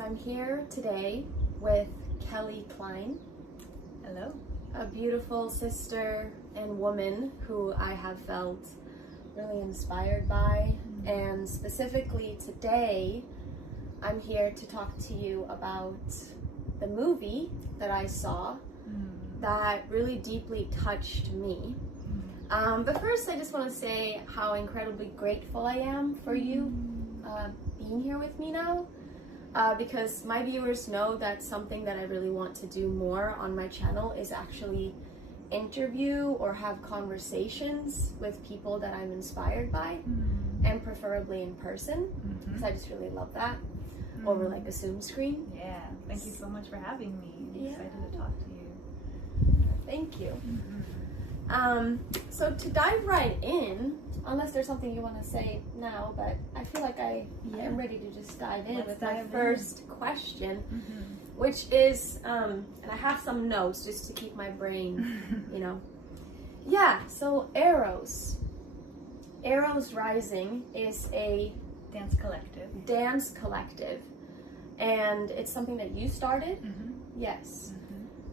So I'm here today with Kelly Klein. Hello. A beautiful sister and woman who I have felt really inspired by. And specifically today, I'm here to talk to you about the movie that I saw that really deeply touched me. But first, I just want to say how incredibly grateful I am for you being here with me now. Because my viewers know that something that I really want to do more on my channel is actually interview or have conversations with people that I'm inspired by, and preferably in person, because I just really love that over like a Zoom screen. Yeah, thank you so much for having me. I'm excited to talk to you. Thank you. So to dive right in, unless there's something you want to say now, but I feel like I am ready to just dive in with my first question, which is, and I have some notes just to keep my brain, you know. Yeah, so Eros Rising is a dance collective, and it's something that you started. Yes.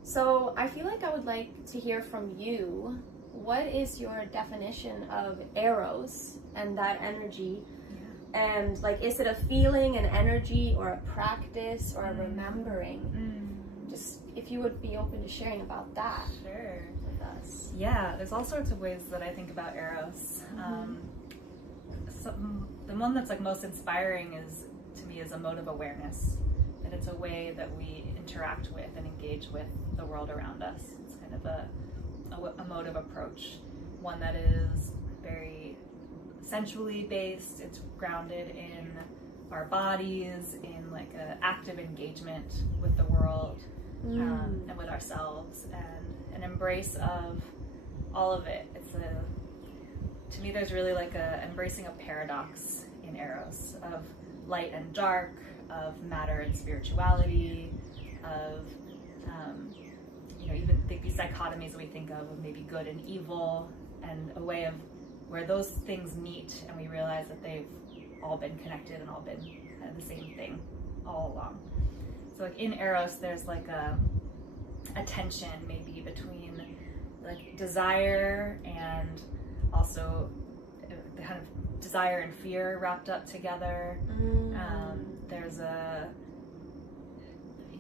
So I feel like I would like to hear from you. What is your definition of Eros and that energy? And like, is it a feeling, an energy, or a practice, or a remembering? Just if you would be open to sharing about that. Sure. With us. Yeah, there's all sorts of ways that I think about Eros. The one that's like most inspiring to me is a mode of awareness. That it's a way that we interact with and engage with the world around us. It's kind of a mode of approach, one that is very sensually based. It's grounded in our bodies, in like an active engagement with the world and with ourselves, and an embrace of all of it. To me, there's really like embracing a paradox in Eros of light and dark, of matter and spirituality, of even these dichotomies that we think of maybe good and evil, and a way of where those things meet and we realize that they've all been connected and all been kind of the same thing all along. So like in Eros, there's like a tension maybe between like desire and also the kind of desire and fear wrapped up together. There's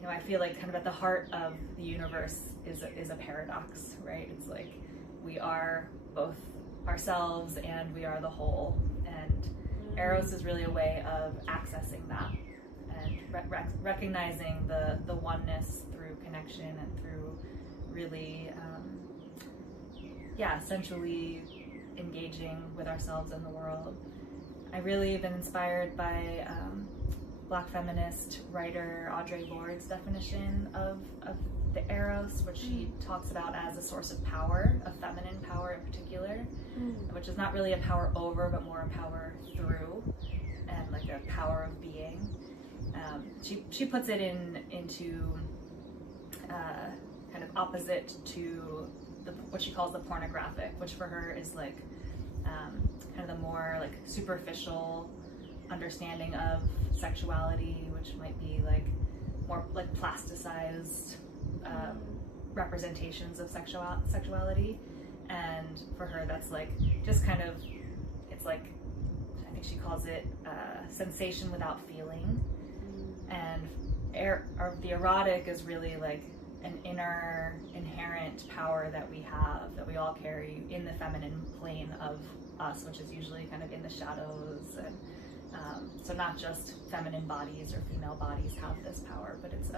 I feel like kind of at the heart of the universe is a paradox, right? It's like we are both ourselves and we are the whole, and Eros is really a way of accessing that and recognizing the oneness through connection and through really essentially engaging with ourselves and the world. I really have been inspired by Black feminist writer Audre Lorde's definition of the Eros, which she talks about as a source of power, of feminine power in particular, which is not really a power over, but more a power through, and like a power of being. She puts it into kind of opposite to what she calls the pornographic, which for her is like kind of the more like superficial understanding of sexuality, which might be like more like plasticized representations of sexuality. And for her, that's like just kind of, it's like, I think she calls it sensation without feeling. And the erotic is really like an inner inherent power that we have, that we all carry in the feminine plane of us, which is usually kind of in the shadows. And so not just feminine bodies or female bodies have this power, but it's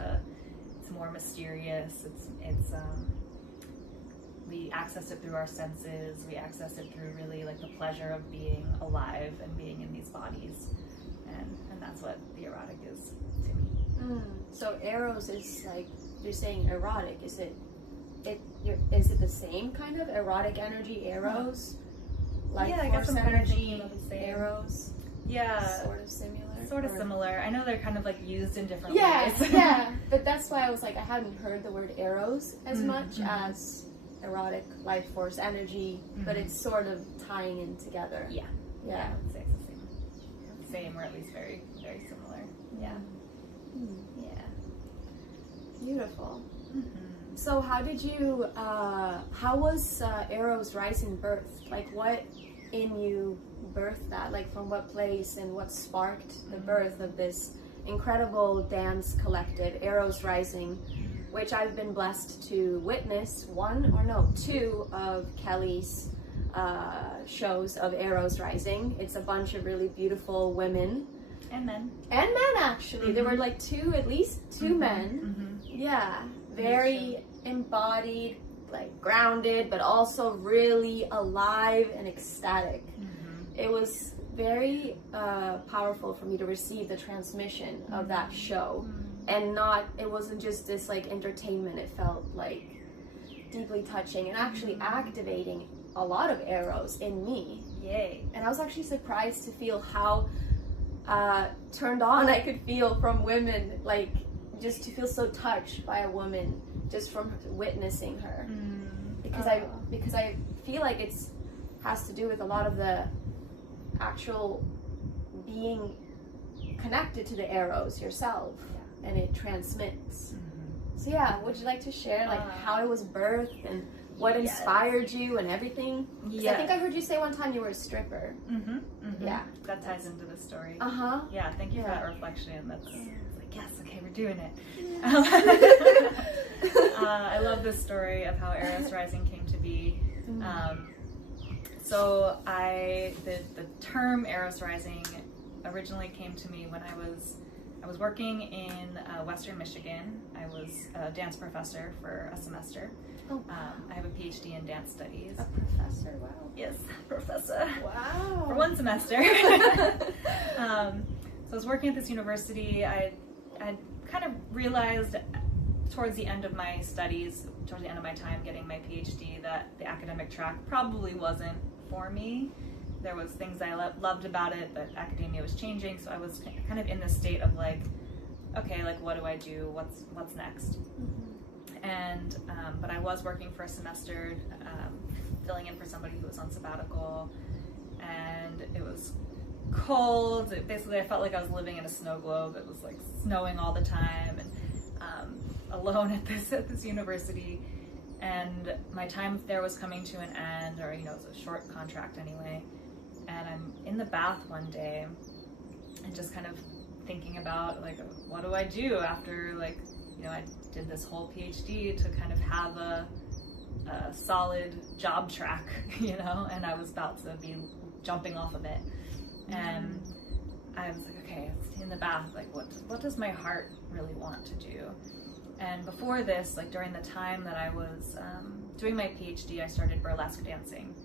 more mysterious. It's we access it through our senses. We access it through really like the pleasure of being alive and being in these bodies, and that's what the erotic is to me. So Eros is like, you're saying erotic. Is it the same kind of erotic energy, Eros? Like I guess I'm energy, kind of the same. Eros. Yeah, sort of similar. Similar. I know they're kind of like used in different ways. Yeah. But that's why I was like, I hadn't heard the word Eros as much as erotic, life force, energy, but it's sort of tying in together. Yeah. I would say it's the same, or at least very, very similar. Yeah. beautiful. So how did you, how was Eros Rising birthed? Like what in you birthed that? Like from what place and what sparked the birth of this incredible dance collective, Eros Rising, which I've been blessed to witness two of Kelly's shows of Eros Rising. It's a bunch of really beautiful women. And men. And men, actually. There were like at least two men. Yeah. Very embodied, like grounded, but also really alive and ecstatic. It was very powerful for me to receive the transmission of that show. And it wasn't just this like entertainment, it felt like deeply touching and actually activating a lot of Eros in me. Yay. And I was actually surprised to feel how turned on I could feel from women, like just to feel so touched by a woman just from witnessing her. Because I feel like it's has to do with a lot of the actual being connected to the Eros yourself, and it transmits. So yeah, would you like to share like how it was birthed and what inspired you and everything? I think I heard you say one time you were a stripper. Yeah, that ties into the story. Yeah, thank you for that reflection. That's like, yes, okay, we're doing it. I love this story of how Eros Rising came to be. So the term Eros Rising originally came to me when I was working in Western Michigan. I was a dance professor for a semester. I have a Ph.D. in dance studies. A professor, wow. Yes, professor. Wow. For one semester. So I was working at this university. I kind of realized towards the end of my studies, towards the end of my time getting my PhD, that the academic track probably wasn't for me. There was things I loved about it, but academia was changing, so I was kind of in this state of like, okay, like what do I do? What's next? And but I was working for a semester, filling in for somebody who was on sabbatical, and it was cold. Basically, I felt like I was living in a snow globe. It was like snowing all the time, and alone at this university. And my time there was coming to an end, or it was a short contract anyway. And I'm in the bath one day, and just kind of thinking about like, what do I do after I did this whole PhD to kind of have a solid job track, and I was about to be jumping off of it. And I was like, okay, in the bath, like what does my heart really want to do? And before this, like during the time that I was doing my PhD, I started burlesque dancing.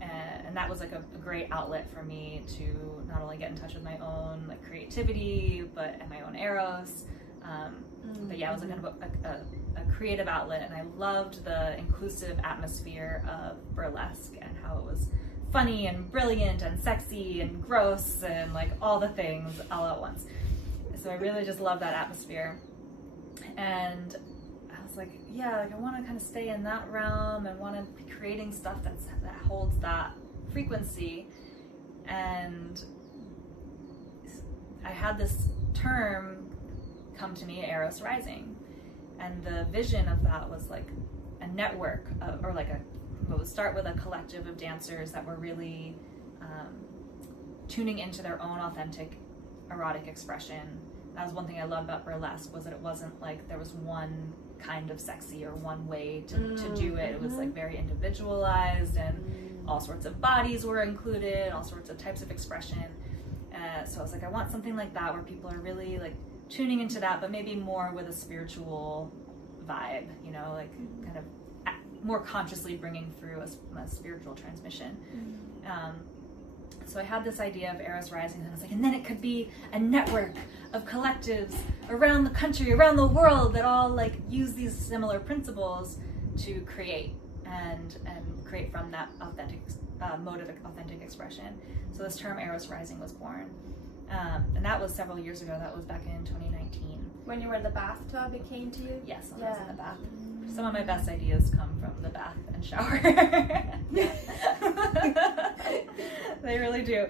And that was like a great outlet for me to not only get in touch with my own like creativity, and my own Eros. But yeah, it was kind of a creative outlet, and I loved the inclusive atmosphere of burlesque and how it was funny and brilliant and sexy and gross and like all the things all at once. So I really just love that atmosphere. And I was like, yeah, like I want to kind of stay in that realm and want to be creating stuff that holds that frequency. And I had this term come to me, Eros Rising, and the vision of that was like a network it would start with a collective of dancers that were really tuning into their own authentic erotic expression. That was one thing I loved about burlesque, was that it wasn't like there was one kind of sexy or one way to do it. It was like very individualized, and all sorts of bodies were included, all sorts of types of expression. So I was like, I want something like that where people are really like tuning into that, but maybe more with a spiritual vibe, like kind of more consciously bringing through a spiritual transmission. So I had this idea of Eros Rising, and I was like, and then it could be a network of collectives around the country, around the world, that all like use these similar principles to create and create from that authentic mode of authentic expression. So this term Eros Rising was born. And that was several years ago. That was back in 2019. When you were in the bathtub, it came to you? Yes, when I was in the bath. Some of my best ideas come from the bath and shower. They really do.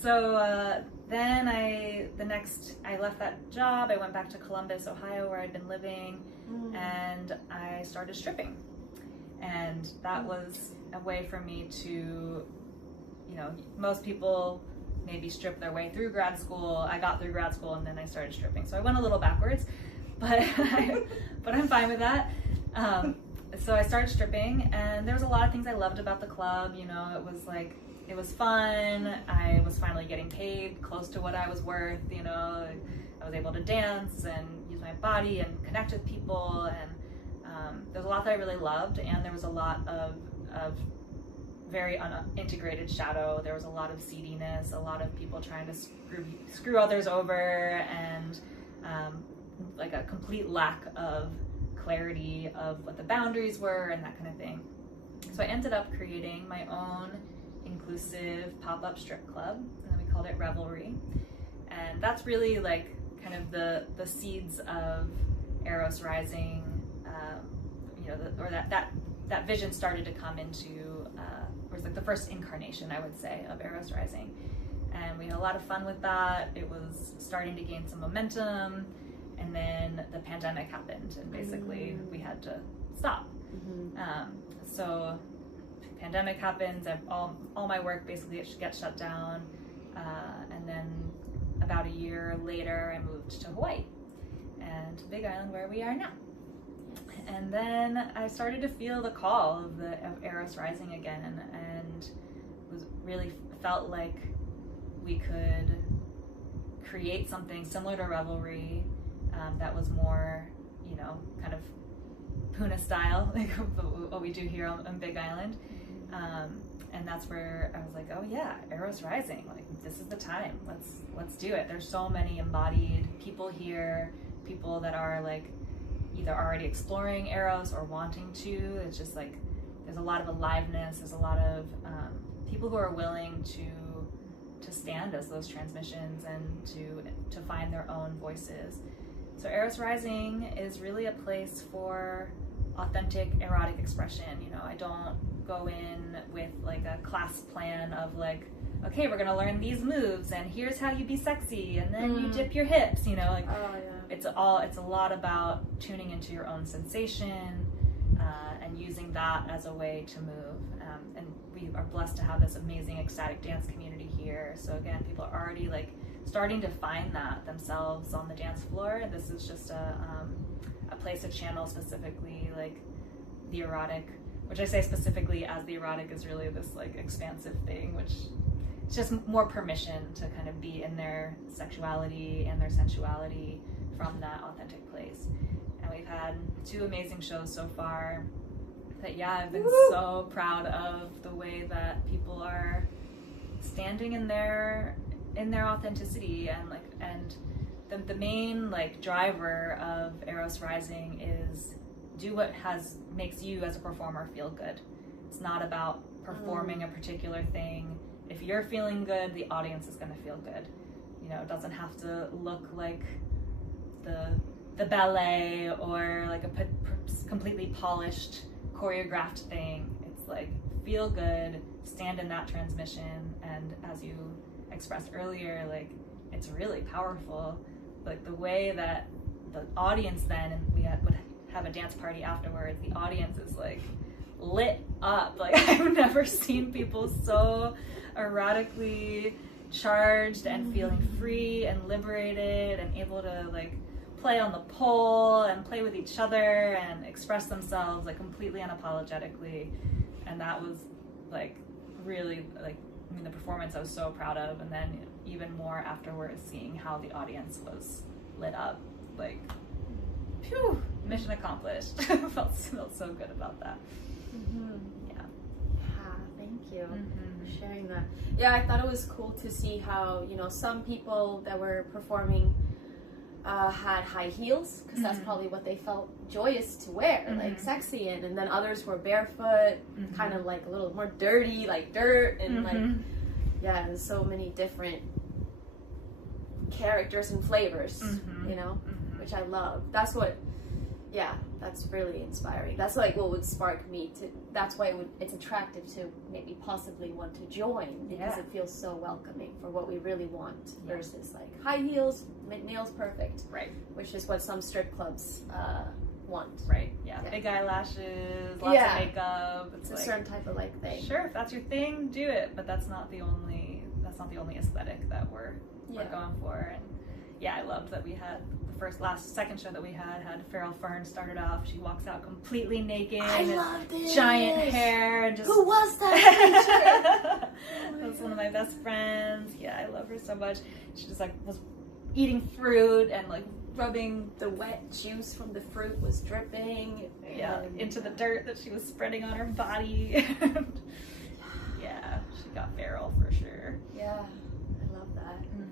So then I left that job. I went back to Columbus, Ohio, where I'd been living, and I started stripping. And that was a way for me to, most people maybe strip their way through grad school. I got through grad school and then I started stripping. So I went a little backwards, but I'm fine with that. So I started stripping, and there was a lot of things I loved about the club. It was fun. I was finally getting paid close to what I was worth. I was able to dance and use my body and connect with people, and there was a lot that I really loved, and there was a lot of very unintegrated shadow. There was a lot of seediness, a lot of people trying to screw others over, and like a complete lack of clarity of what the boundaries were and that kind of thing. So I ended up creating my own inclusive pop-up strip club, and then we called it Revelry. And that's really like kind of the seeds of Eros Rising, that vision started to come into, was like the first incarnation, I would say, of Eros Rising. And we had a lot of fun with that. It was starting to gain some momentum, and then the pandemic happened, and basically we had to stop. So pandemic happens, all my work basically gets shut down, and then about a year later I moved to Hawaii and Big Island, where we are now. And then I started to feel the call of Eros Rising again, and really felt like we could create something similar to Revelry, that was more, kind of Puna style, like what we do here on Big Island. And that's where I was like, oh yeah, Eros Rising, like this is the time, let's do it. There's so many embodied people here, people that are like either already exploring Eros or wanting to. It's just like there's a lot of aliveness, there's a lot of people who are willing to stand as those transmissions and to find their own voices. So Eros Rising is really a place for authentic erotic expression. I don't go in with like a class plan of like, okay, we're gonna learn these moves and here's how you be sexy, and then you dip your hips, it's a lot about tuning into your own sensation, and using that as a way to move. And we are blessed to have this amazing ecstatic dance community here. So again, people are already like starting to find that themselves on the dance floor. This is just a place to channel specifically like the erotic, which I say specifically as the erotic is really this like expansive thing, which it's just more permission to kind of be in their sexuality and their sensuality from that authentic place. And we've had 2 amazing shows so far that, I've been so proud of the way that people are standing in their authenticity, and the main like driver of Eros Rising is do what makes you as a performer feel good. It's not about performing a particular thing. If you're feeling good, the audience is going to feel good. It doesn't have to look like the ballet or like a completely polished choreographed thing. It's like feel good, stand in that transmission, and as you expressed earlier, like it's really powerful. Like the way that the audience then, and we would have a dance party afterwards, the audience is like lit up. Like I've never seen people so erotically charged and feeling free and liberated and able to like play on the pole and play with each other and express themselves like completely unapologetically. And that was like really like, the performance I was so proud of, and then even more afterwards seeing how the audience was lit up, like phew, mission accomplished. felt so good about that. Thank you for sharing that. I thought it was cool to see how some people that were performing had high heels, because that's probably what they felt joyous to wear, like sexy in, and then others were barefoot, kind of like a little more dirty, like dirt, and like there's so many different characters and flavors, which I love. That's what yeah, that's really inspiring. That's like what would spark me to. That's why it's attractive to maybe possibly want to join, because it feels so welcoming for what we really want versus like high heels, nails perfect, right? Which is what some strip clubs want, right? Yeah, big eyelashes, lots of makeup. It's a certain type of like thing. Sure, if that's your thing, do it. But that's not the only aesthetic that we're going for. And yeah, I loved that we had second show that we had Farrell Fern started off. She walks out completely naked. I love this. Giant hair and just. Who was that? That's one of my best friends. Yeah, I love her so much. She just like was eating fruit and like rubbing the wet juice from the fruit was dripping into the dirt that she was spreading on her body. Yeah, she got Farrell for sure. Yeah, I love that. Mm-hmm.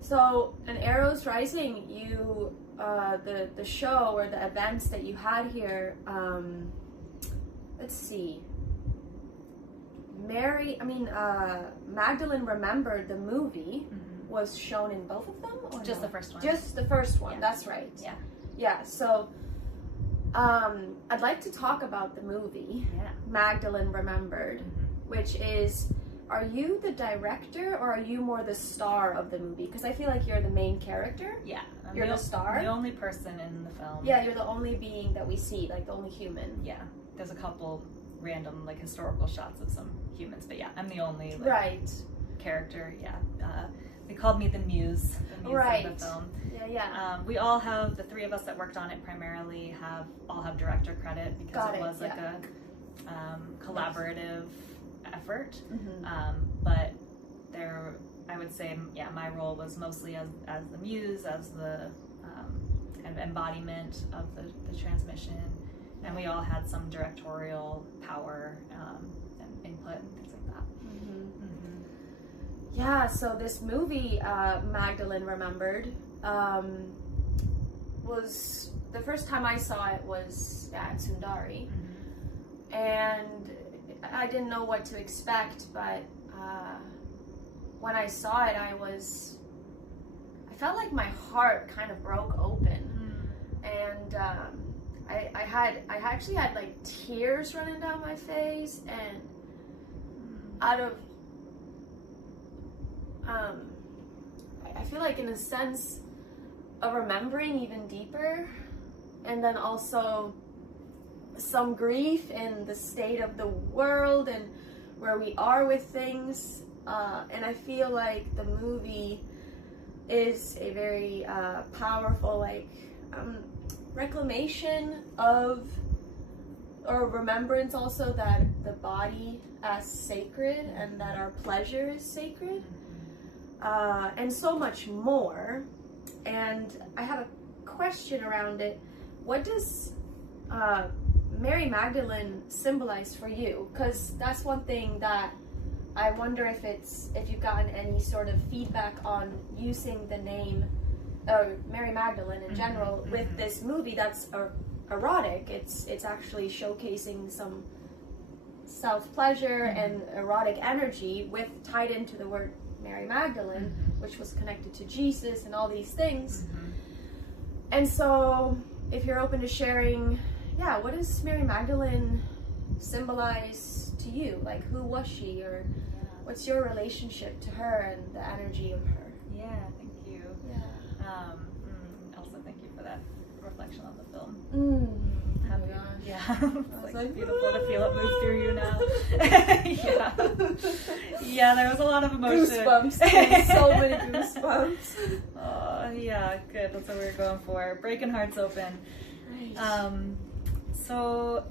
So, in Arrows Rising, you the show or the events that you had here. Let's see. Magdalene Remembered, the movie, was shown in both of them? Or just the first one. Just the first one, that's right. Yeah. Yeah, so I'd like to talk about the movie, Magdalene Remembered, which is, are you the director or are you more the star of the movie? Because I feel like you're the main character. Yeah. You're the star. The only person in the film. Yeah, you're the only being that we see, like the only human. Yeah. There's a couple random like historical shots of some humans, but yeah, I'm the only character. Yeah. They called me the muse of the film. Yeah. We all have, the three of us that worked on it primarily all have director credit because it was like a collaborative effort. But I would say, my role was mostly as the muse, as the kind of embodiment of the transmission, and we all had some directorial power and input and things like that. Yeah, so this movie, Magdalene Remembered, was, the first time I saw it was at Sundari, and I didn't know what to expect, but when I saw it, I felt like my heart kind of broke open, and I actually had like tears running down my face, and out of I feel like in a sense of remembering even deeper, and then also some grief in the state of the world and where we are with things, and I feel like the movie is a very powerful reclamation of, or remembrance also, that the body as sacred and that our pleasure is sacred, and so much more. And I have a question around it. What does Mary Magdalene symbolize for you? Because that's one thing that I wonder if you've gotten any sort of feedback on using the name Mary Magdalene in general with this movie that's erotic. It's actually showcasing some self-pleasure and erotic energy tied into the word Mary Magdalene, which was connected to Jesus and all these things. And so if you're open to sharing, what does Mary Magdalene symbolize to you? Like, who was she, or what's your relationship to her and the energy of her? Yeah, thank you. Also, thank you for that reflection on the film. It's like beautiful to feel it move through you now. There was a lot of emotion. Goosebumps. So many goosebumps. Good. That's what we were going for. Breaking hearts open. Right. So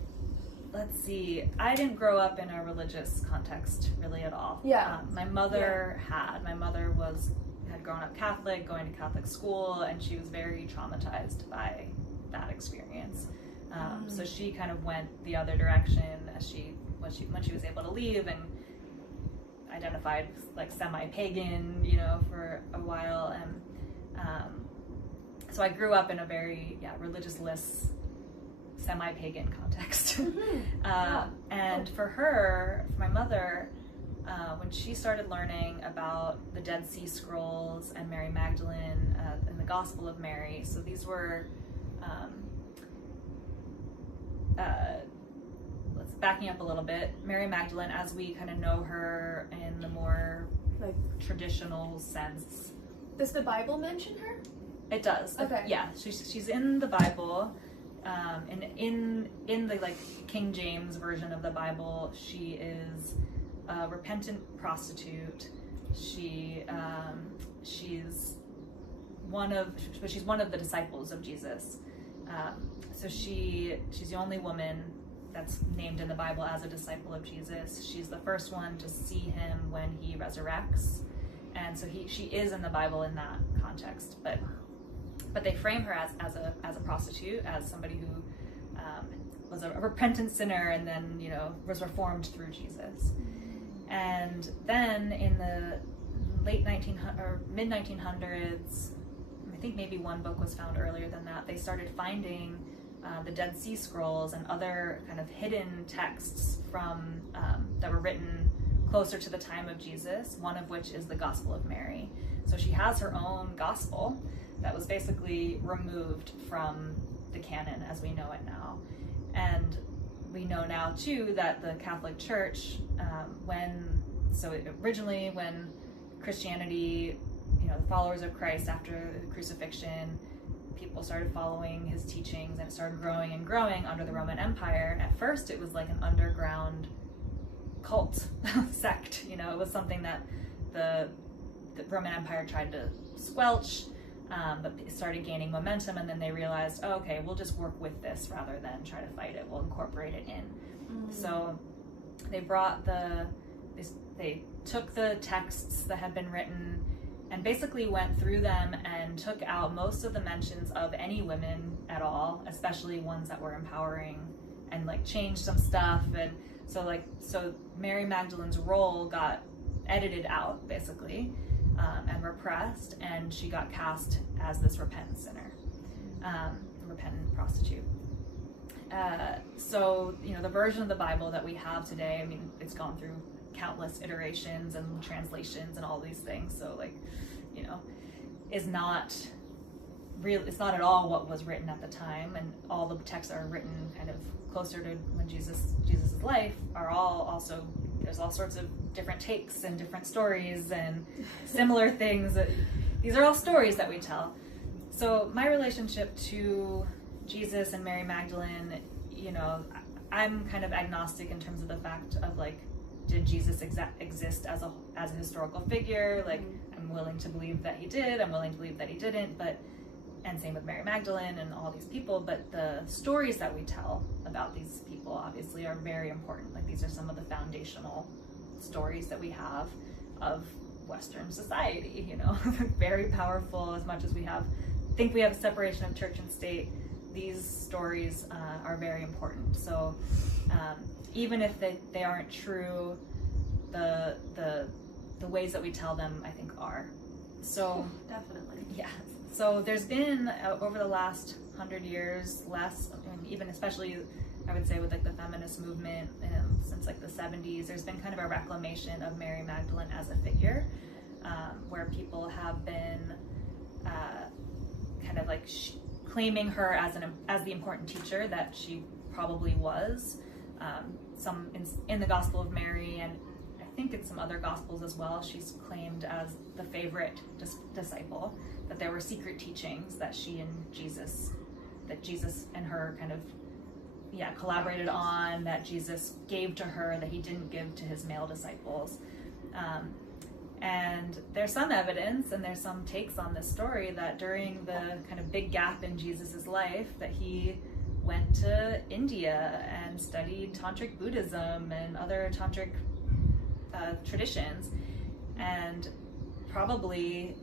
let's see. I didn't grow up in a religious context really at all. My mother had. My mother had grown up Catholic, going to Catholic school, and she was very traumatized by that experience. So she kind of went the other direction when she was able to leave, and identified like semi-pagan, for a while, and so I grew up in a very religious-less, semi-pagan context. And for my mother, when she started learning about the Dead Sea Scrolls and Mary Magdalene and the Gospel of Mary, so these were let's backing up a little bit. Mary Magdalene, as we kind of know her in the more Like, traditional sense. does the Bible mention her? It does. Okay. Yeah, she's in the Bible, and in the like King James version of the Bible, she is a repentant prostitute. She's one of the disciples of Jesus. So she's the only woman that's named in the Bible as a disciple of Jesus. She's the first one to see him when he resurrects, and so she is in the Bible in that context. But they frame her as a prostitute, as somebody who was a repentant sinner and then was reformed through Jesus. And then in the late mid 1900s, I think maybe one book was found earlier than that, they started finding the Dead Sea Scrolls and other kind of hidden texts from that were written closer to the time of Jesus, one of which is the Gospel of Mary. So she has her own gospel that was basically removed from the canon as we know it now. And we know now too that the Catholic Church, originally when Christianity, the followers of Christ after the crucifixion, people started following his teachings, and it started growing and growing under the Roman Empire. At first it was like an underground cult sect, it was something that the Roman Empire tried to squelch, but it started gaining momentum, and then they realized, oh, okay, we'll just work with this rather than try to fight it, we'll incorporate it in. So they took the texts that had been written and basically went through them and took out most of the mentions of any women at all, especially ones that were empowering, and like changed some stuff. And so Mary Magdalene's role got edited out basically, and repressed, and she got cast as this repentant sinner, repentant prostitute. So the version of the Bible that we have today, I mean, it's gone through countless iterations and translations and all these things, so is not real. It's not at all what was written at the time, and all the texts that are written kind of closer to when Jesus's life are all also, there's all sorts of different takes and different stories and similar things. These are all stories that we tell. So my relationship to Jesus and Mary Magdalene, I'm kind of agnostic in terms of the fact of did Jesus exist as a historical figure? I'm willing to believe that he did, I'm willing to believe that he didn't, and same with Mary Magdalene and all these people, but the stories that we tell about these people obviously are very important. These are some of the foundational stories that we have of Western society, very powerful. As much as we think we have a separation of church and state, these stories are very important. So even if they aren't true, the ways that we tell them, I think, are. So definitely. Yeah. So there's been over the last 100 years less, and even especially I would say with the feminist movement since the 70s, there's been kind of a reclamation of Mary Magdalene as a figure, where people have been kind of claiming her as the important teacher that she probably was. Some in the Gospel of Mary, and I think in some other Gospels as well, she's claimed as the favorite disciple, that there were secret teachings that Jesus and her kind of collaborated on, that Jesus gave to her that he didn't give to his male disciples. And there's some evidence and there's some takes on this story that during the kind of big gap in Jesus's life, that he went to India and studied Tantric Buddhism and other Tantric traditions. And probably,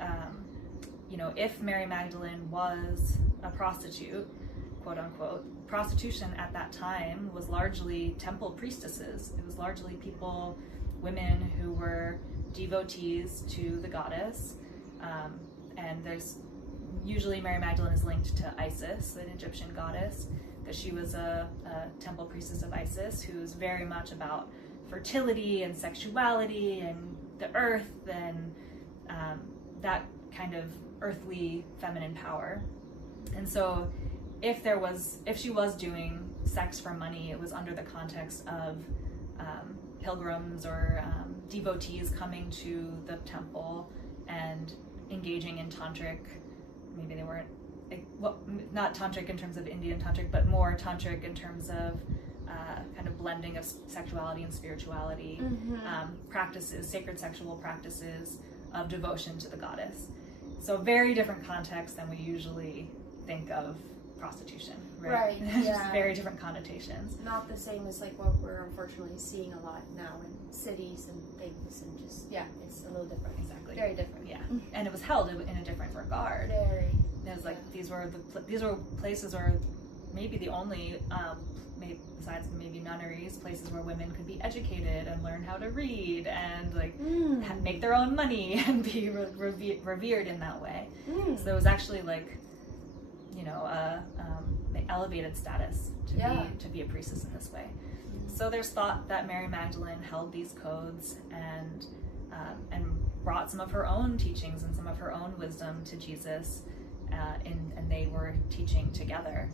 if Mary Magdalene was a prostitute, quote unquote, prostitution at that time was largely temple priestesses. It was largely women who were devotees to the goddess. And there's usually Mary Magdalene is linked to Isis, an Egyptian goddess, because she was a temple priestess of Isis who's very much about fertility and sexuality and the earth and that kind of earthly feminine power. And so if she was doing sex for money. It was under the context of pilgrims or devotees coming to the temple and engaging in tantric. Maybe they weren't, well, not tantric in terms of Indian tantric, but more tantric in terms of kind of blending of sexuality and spirituality, practices, sacred sexual practices of devotion to the goddess. So very different context than we usually think of prostitution, right? Yeah. Just very different connotations. Not the same as like what we're unfortunately seeing a lot now in cities and things, and just, it's a little different. Exactly. Very different. Yeah. And it was held in a different regard. Very. It was like these were places where maybe the only besides maybe nunneries, places where women could be educated and learn how to read and like make their own money and be revered in that way. So it was actually like, you know, elevated status to be a priestess in this way. So there's thought that Mary Magdalene held these codes and brought some of her own teachings and some of her own wisdom to Jesus, and they were teaching together.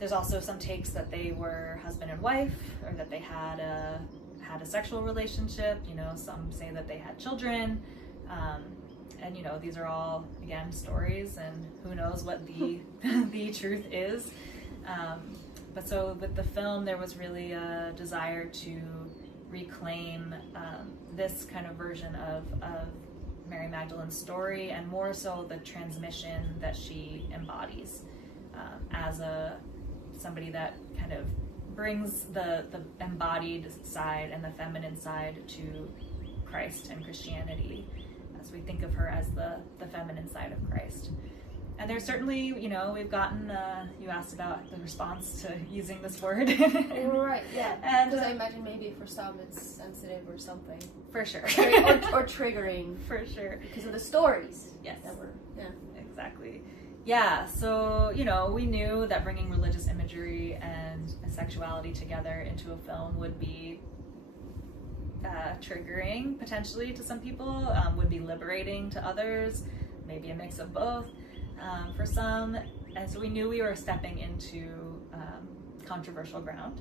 There's also some takes that they were husband and wife, or that they had a sexual relationship. You know, some say that they had children, and you know, these are all again stories, and who knows what the the truth is. But so with the film, there was really a desire to reclaim this kind of version of Mary Magdalene's story, and more so the transmission that she embodies as somebody that kind of brings the embodied side and the feminine side to Christ and Christianity, as we think of her as the feminine side of Christ. And there's certainly, you know, we've gotten, you asked about the response to using this word. Right, yeah. And because I imagine maybe for some it's sensitive or something. For sure. or triggering. For sure. Because of the stories. Yes. That were, Exactly. Yeah, so, you know, we knew that bringing religious imagery and sexuality together into a film would be triggering, potentially, to some people, would be liberating to others, maybe a mix of both for some. And so we knew we were stepping into controversial ground,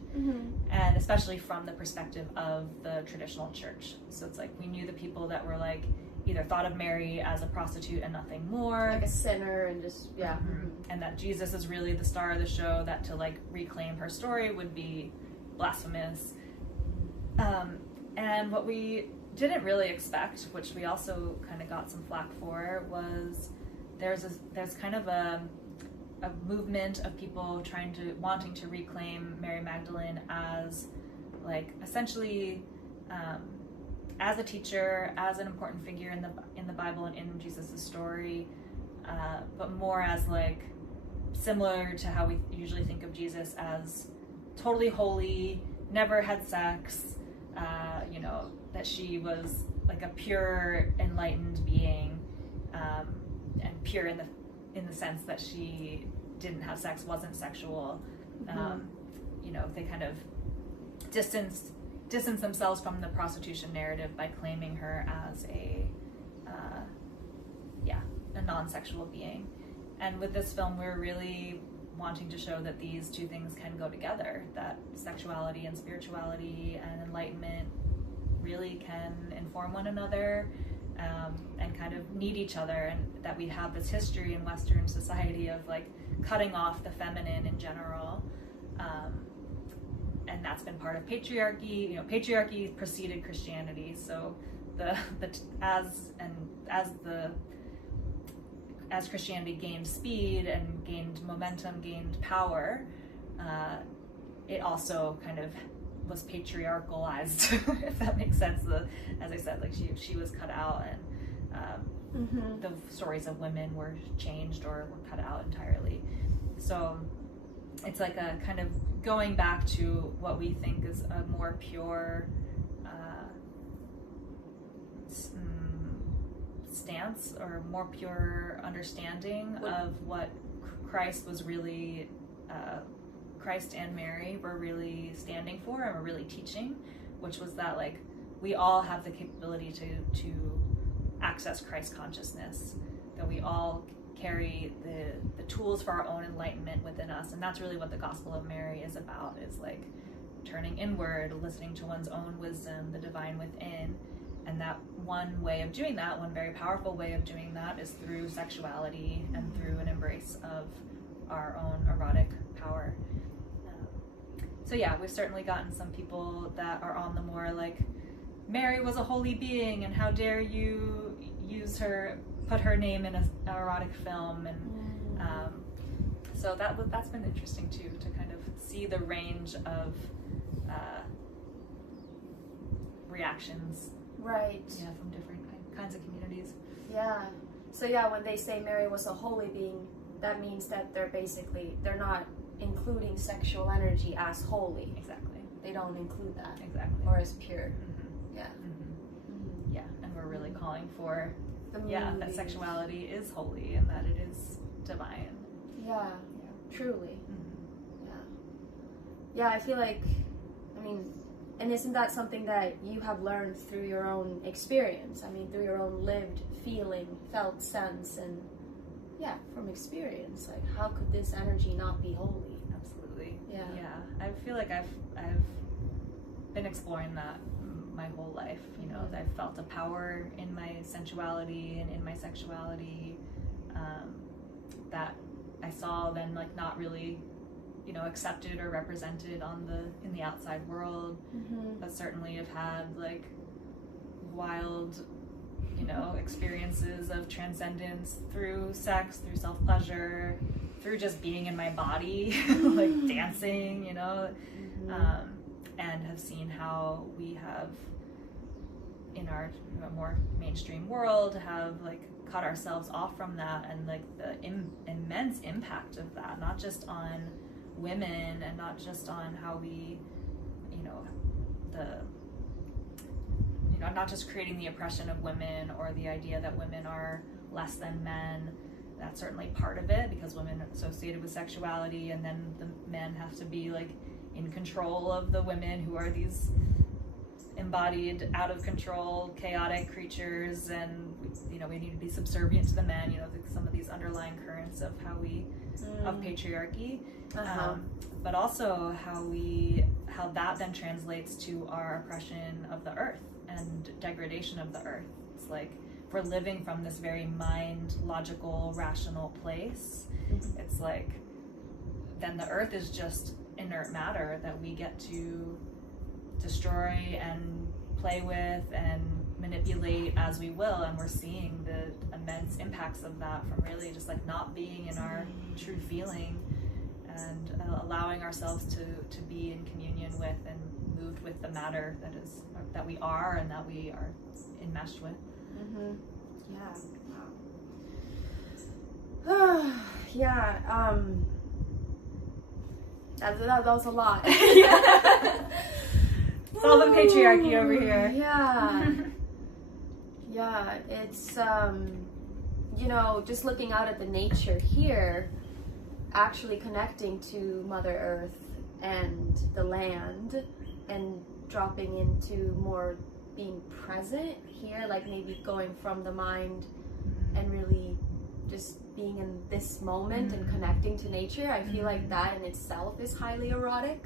and especially from the perspective of the traditional church. So it's like we knew the people that were like, either thought of Mary as a prostitute and nothing more, like a sinner, and just and that Jesus is really the star of the show, that to like reclaim her story would be blasphemous. And what we didn't really expect, which we also kind of got some flack for, was there's kind of a movement of people wanting to reclaim Mary Magdalene as like essentially as a teacher, as an important figure in the Bible and in Jesus' story, but more as like similar to how we usually think of Jesus as totally holy, never had sex, you know, that she was like a pure, enlightened being, and pure in the sense that she didn't have sex, wasn't sexual. You know, they kind of distance themselves from the prostitution narrative by claiming her as a non-sexual being. And with this film, we're really wanting to show that these two things can go together, that sexuality and spirituality and enlightenment really can inform one another, and kind of need each other, and that we have this history in Western society of like cutting off the feminine in general. And that's been part of patriarchy. You know, patriarchy preceded Christianity. So as Christianity gained speed and gained momentum, gained power, it also kind of was patriarchalized, if that makes sense. As I said, like she was cut out, and the stories of women were changed or were cut out entirely. So it's like a kind of going back to what we think is a more pure stance, or more pure understanding of what Christ was really, Christ and Mary were really standing for and were really teaching, which was that like we all have the capability to access Christ consciousness, that we all carry the tools for our own enlightenment within us. And that's really what the Gospel of Mary is about, is like turning inward, listening to one's own wisdom, the divine within. And that one way of doing that, one very powerful way of doing that, is through sexuality and through an embrace of our own erotic power. So yeah, we've certainly gotten some people that are on the more like, Mary was a holy being and how dare you use her, put her name in an erotic film. And so that's been interesting too, to kind of see the range of reactions. Right. Yeah, from different kinds of communities. Yeah. So yeah, when they say Mary was a holy being, that means that they're not including sexual energy as holy. Exactly. They don't include that. Exactly. Or as pure. Mm-hmm. Yeah. Mm-hmm. Yeah, and we're really calling for that sexuality is holy and that it is divine. Yeah. Truly. Mm-hmm. Yeah, I feel like, and isn't that something that you have learned through your own experience? Through your own lived feeling, felt sense, and from experience. Like, how could this energy not be holy? Absolutely. Yeah. I feel like I've been exploring that my whole life. I've felt a power in my sensuality and in my sexuality that I saw then like not really accepted or represented in the outside world, but certainly have had like wild experiences of transcendence through sex, through self-pleasure, through just being in my body, like dancing, and have seen how we have in our more mainstream world have like cut ourselves off from that, and like the immense impact of that, not just on women and not just on how we not just creating the oppression of women or the idea that women are less than men. That's certainly part of it, because women are associated with sexuality, and then the men have to be like in control of the women who are these embodied, out of control, chaotic creatures, and we need to be subservient to the men. Some of these underlying currents of of patriarchy, but also how that then translates to our oppression of the earth and degradation of the earth. It's like if we're living from this very mind, logical, rational place, it's like then the earth is just inert matter that we get to destroy and play with and manipulate as we will, and we're seeing the immense impacts of that from really just like not being in our true feeling and allowing ourselves to be in communion with and moved with the matter that we are and that we are enmeshed with. That was a lot. Solving patriarchy over here. It's just looking out at the nature here, actually connecting to Mother Earth and the land, and dropping into more being present here, like maybe going from the mind and really just being in this moment and connecting to nature. I feel like that in itself is highly erotic.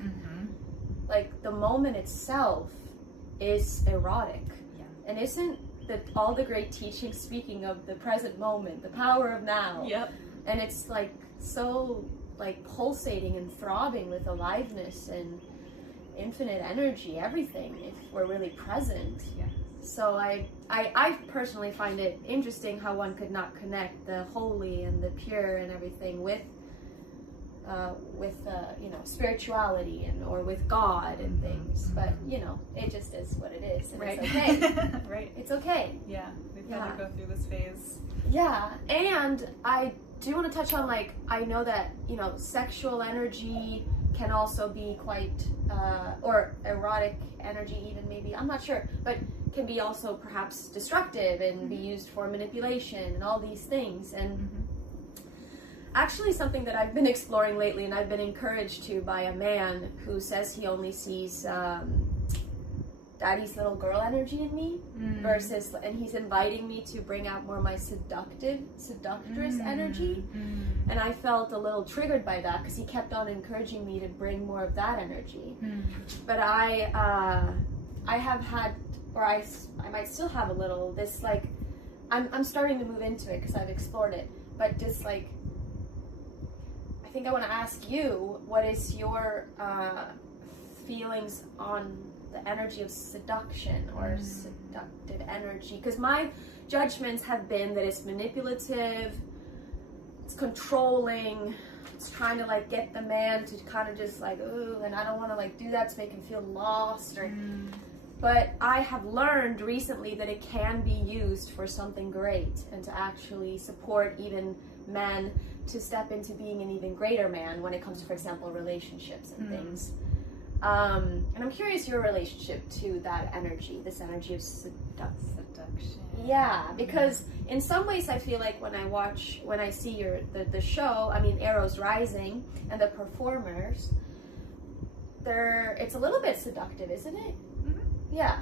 Like the moment itself is erotic. And isn't that all the great teachings speaking of the present moment, the power of now? And it's like so like pulsating and throbbing with aliveness and infinite energy, everything, if we're really present. So I personally find it interesting how one could not connect the holy and the pure and everything with spirituality or with God and things, but it just is what it is, and it's okay. Right. It's okay. We've got to go through this phase. And I do want to touch on, like, I know that sexual energy can also be quite or erotic energy even, maybe, I'm not sure, but can be also perhaps destructive and be used for manipulation and all these things. And actually something that I've been exploring lately, and I've been encouraged to by a man who says he only sees daddy's little girl energy in me versus, and he's inviting me to bring out more my seductress energy. And I felt a little triggered by that because he kept on encouraging me to bring more of that energy. But I have had, or I might still have a little, this like, I'm starting to move into it because I've explored it, but just like, I think I want to ask you, what is your feelings on the energy of seduction or seductive energy? Because my judgments have been that it's manipulative, it's controlling, it's trying to like get the man to kind of just like, ooh, and I don't want to like do that to make him feel lost, or but I have learned recently that it can be used for something great and to actually support even men to step into being an even greater man when it comes to, for example, relationships and things. And I'm curious your relationship to that energy, this energy of seduction. Yeah, because in some ways I feel like when I see the show, I mean Arrows Rising and the performers, it's a little bit seductive, isn't it? Yeah.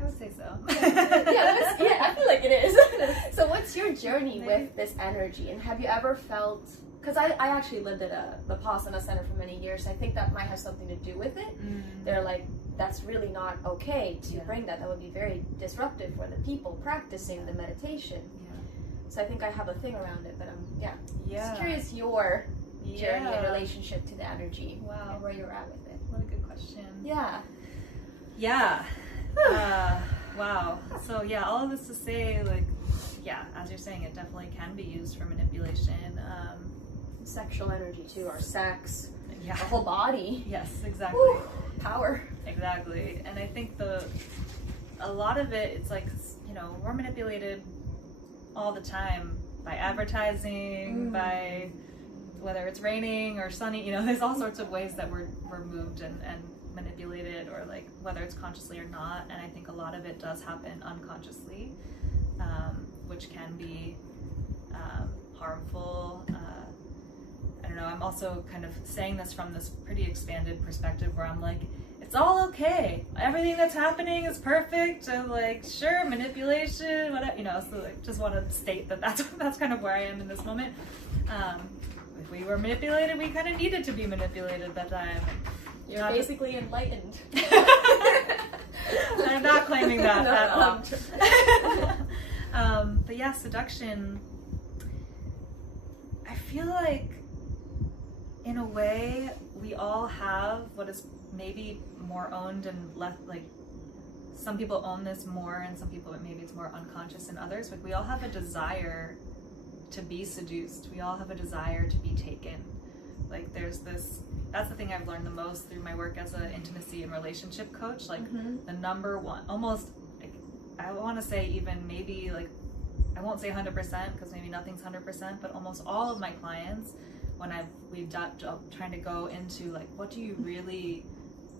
I would say so. Yeah, I feel like it is. So what's your journey with this energy, and have you ever felt, because I actually lived at the Vipassana Center for many years, I think that might have something to do with it. They're like, that's really not okay to bring that would be very disruptive for the people practicing the meditation. So I think I have a thing around it, but I'm just curious your journey and relationship to the energy. Wow. And where you're at with it. What a good question. Yeah. Wow. So yeah, all of this to say, like, as you're saying, it definitely can be used for manipulation. Sexual energy too, or sex. The whole body. Yes, exactly. Woo, power. Exactly. And I think a lot of it, it's like, you know, we're manipulated all the time by advertising, by whether it's raining or sunny, you know, there's all sorts of ways that we're moved and manipulated, or like whether it's consciously or not. And I think a lot of it does happen unconsciously, which can be harmful. I don't know, I'm also kind of saying this from this pretty expanded perspective where I'm like, it's all okay, everything that's happening is perfect, and like, sure, manipulation, whatever, you know. So like, just want to state that that's kind of where I am in this moment. If we were manipulated, we kind of needed to be manipulated at that time. You're basically enlightened. I'm not claiming that at all. But yeah, seduction, I feel like in a way we all have what is maybe more owned and less, like some people own this more and some people maybe it's more unconscious than others, but we all have a desire to be seduced. We all have a desire to be taken. Like there's this, that's the thing I've learned the most through my work as an intimacy and relationship coach. Like the number one, almost, like, I want to say even maybe like, I won't say 100% because maybe nothing's 100%, but almost all of my clients, when we've trying to go into like, what do you really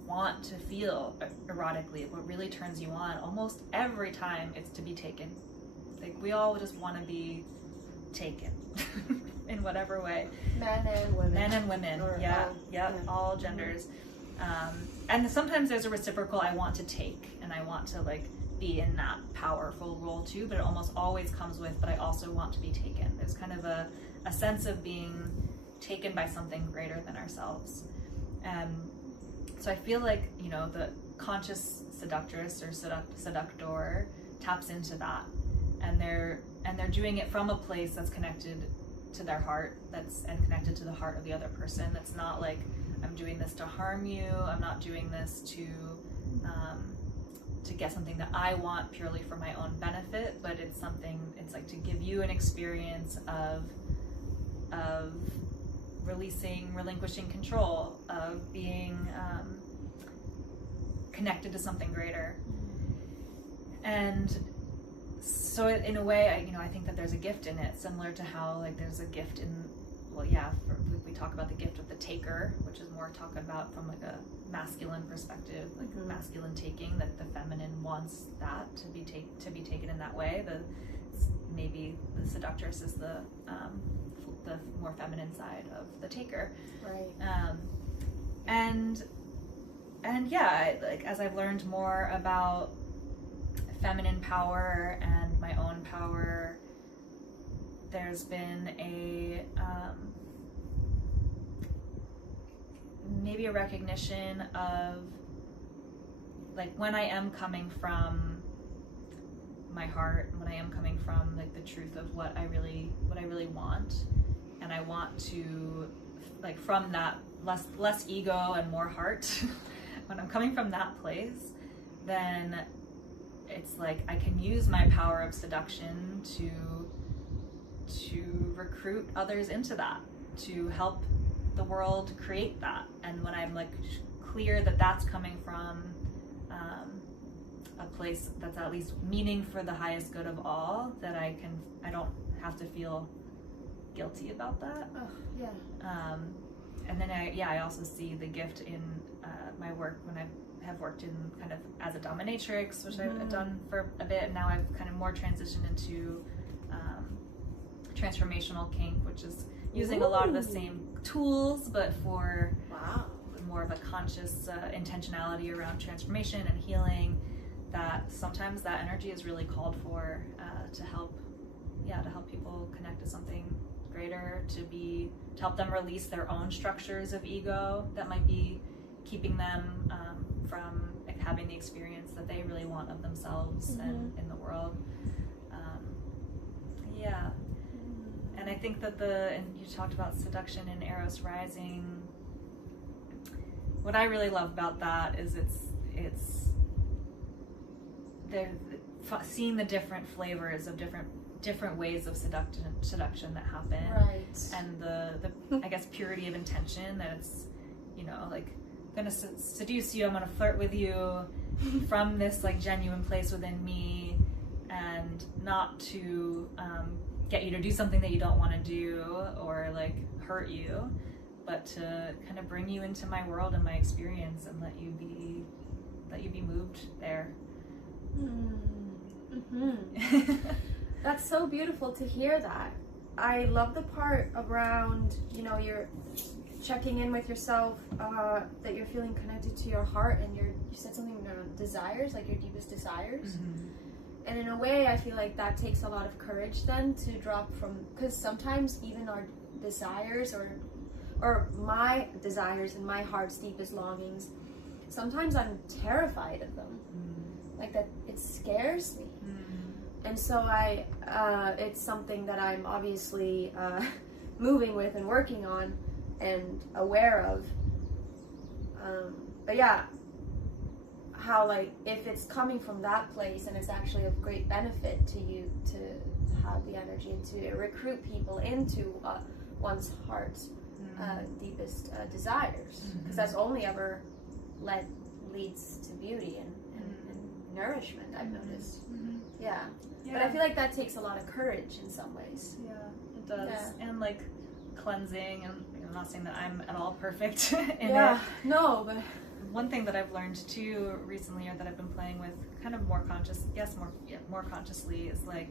want to feel erotically? What really turns you on? Almost every time it's to be taken. Like we all just want to be taken in whatever way. Men and women. Or all genders. And sometimes there's a reciprocal, I want to take and I want to like be in that powerful role too, but it almost always comes with, but I also want to be taken. There's kind of a sense of being taken by something greater than ourselves. So I feel like, you know, the conscious seductress or seductor taps into that, and they're doing it from a place that's connected to their heart, and connected to the heart of the other person. That's not like, I'm doing this to harm you, I'm not doing this to get something that I want purely for my own benefit, but it's like to give you an experience of relinquishing control, of being connected to something greater. And so in a way, I think that there's a gift in it, similar to how like there's a gift in, we talk about the gift of the taker, which is more talking about from like a masculine perspective, like masculine taking, that the feminine wants that to be taken in that way. Maybe the seductress is the more feminine side of the taker. Right. And yeah, like as I've learned more about feminine power and my own power, there's been a maybe a recognition of like when I am coming from my heart, when I am coming from like the truth of what I really want, and I want to like from that less ego and more heart. When I'm coming from that place, then it's like I can use my power of seduction to recruit others into that, to help the world create that. And when I'm like clear that that's coming from a place that's at least meaning for the highest good of all, that I don't have to feel guilty about that. Oh, yeah. And then I also see the gift in my work when I have worked in kind of as a dominatrix, which I've done for a bit, and now I've kind of more transitioned into transformational kink, which is using a lot of the same tools, but for more of a conscious intentionality around transformation and healing. That sometimes that energy is really called for to help people connect to something greater, to help them release their own structures of ego that might be keeping them from like, having the experience that they really want of themselves and in the world. And I think that and you talked about seduction in Eros Rising. What I really love about that is it's seeing the different flavors of different ways of seduction that happen, right? And the I guess purity of intention, that it's, you know, like I'm gonna seduce you, I'm gonna flirt with you from this like genuine place within me, and not to get you to do something that you don't want to do or like hurt you, but to kind of bring you into my world and my experience and let you be moved there. That's so beautiful to hear that. I love the part around, you know, you're checking in with yourself, that you're feeling connected to your heart, and you said something around desires, like your deepest desires. And in a way, I feel like that takes a lot of courage then to drop from, because sometimes even our desires or my desires and my heart's deepest longings, sometimes I'm terrified of them. Like that, it scares me. And so it's something that I'm obviously moving with and working on and aware of. But yeah, how like if it's coming from that place and it's actually of great benefit to you to have the energy and to recruit people into one's heart's deepest desires, because that's only ever leads to beauty and nourishment, I've noticed. Yeah. But I feel like that takes a lot of courage in some ways. Yeah, it does. Yeah. And like cleansing, and I'm not saying that I'm at all perfect in it. No, but one thing that I've learned too recently, or that I've been playing with kind of more consciously, is like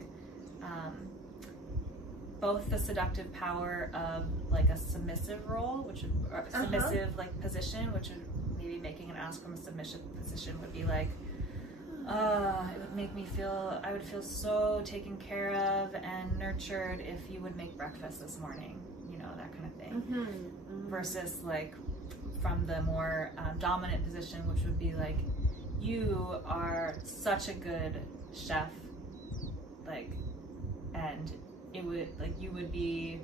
both the seductive power of like a submissive role, which would, or a submissive like position, which would maybe making an ask from a submissive position would be like, it would make me feel, I would feel so taken care of and nurtured if you would make breakfast this morning, you know, that kind of thing. Versus like from the more dominant position, which would be like, you are such a good chef, like, and it would like, you would be,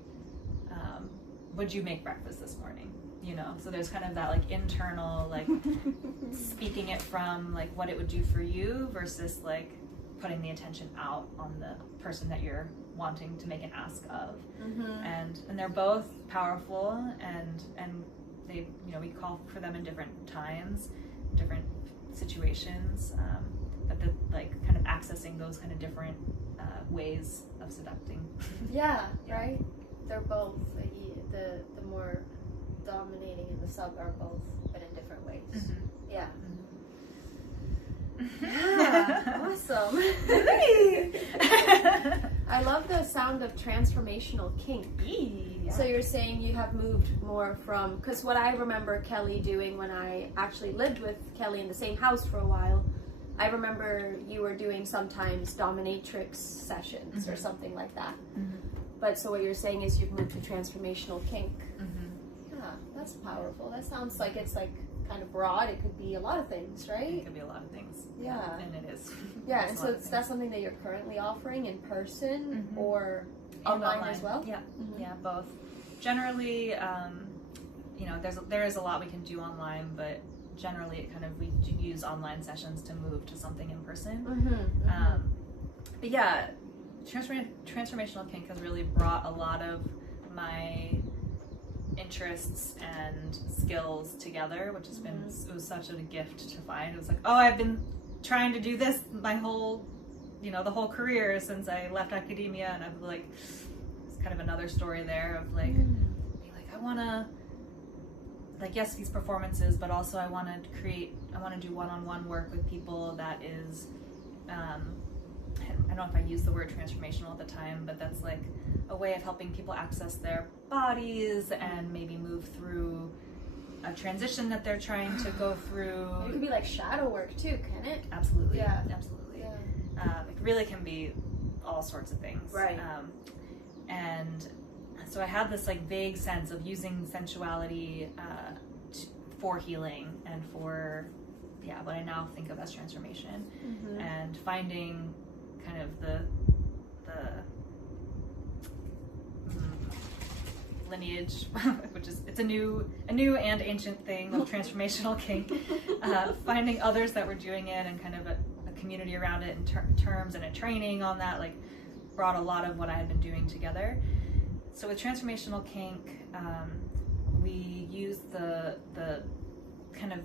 would you make breakfast this morning? You know, so there's kind of that like internal, like speaking it from like what it would do for you versus like putting the attention out on the person that you're wanting to make an ask of. And they're both powerful, and they, you know, we call for them in different times, different situations, but the like kind of accessing those kind of different ways of seducting. Right? They're both the more dominating and the sub are both, but in different ways. Awesome. I love the sound of transformational kink. Yeah. So you're saying you have moved more from, because what I remember Kelly doing when I actually lived with Kelly in the same house for a while, I remember you were doing sometimes dominatrix sessions or something like that. But so what you're saying is you've moved to transformational kink. Yeah, that's powerful. That sounds like it's like kind of broad. It could be a lot of things, right? It could be a lot of things. Yeah. And it is. Yeah, and so that's something that you're currently offering in person or And online as well? Yeah, yeah, both. Generally, you know, there is a lot we can do online, but generally it kind of, we use online sessions to move to something in person. But yeah, transformational kink has really brought a lot of my interests and skills together, which has been, it was such a gift to find. It was like, oh, I've been trying to do this my whole, you know, the whole career since I left academia, and I've like, it's kind of another story there of like, being like, I want to, like, yes, these performances, but also I want to do one-on-one work with people that is, I don't know if I used the word transformational at the time, but that's like a way of helping people access their bodies and maybe move through a transition that they're trying to go through. It could be like shadow work too, can it? Absolutely. Yeah. Absolutely. Yeah. It really can be all sorts of things. Right. And so I had this like vague sense of using sensuality for healing and for, yeah, what I now think of as transformation, and finding kind of the lineage, which is, it's a new and ancient thing of transformational kink, finding others that were doing it and kind of a community around it in terms and a training on that, like, brought a lot of what I had been doing together. So with transformational kink, we use the kind of,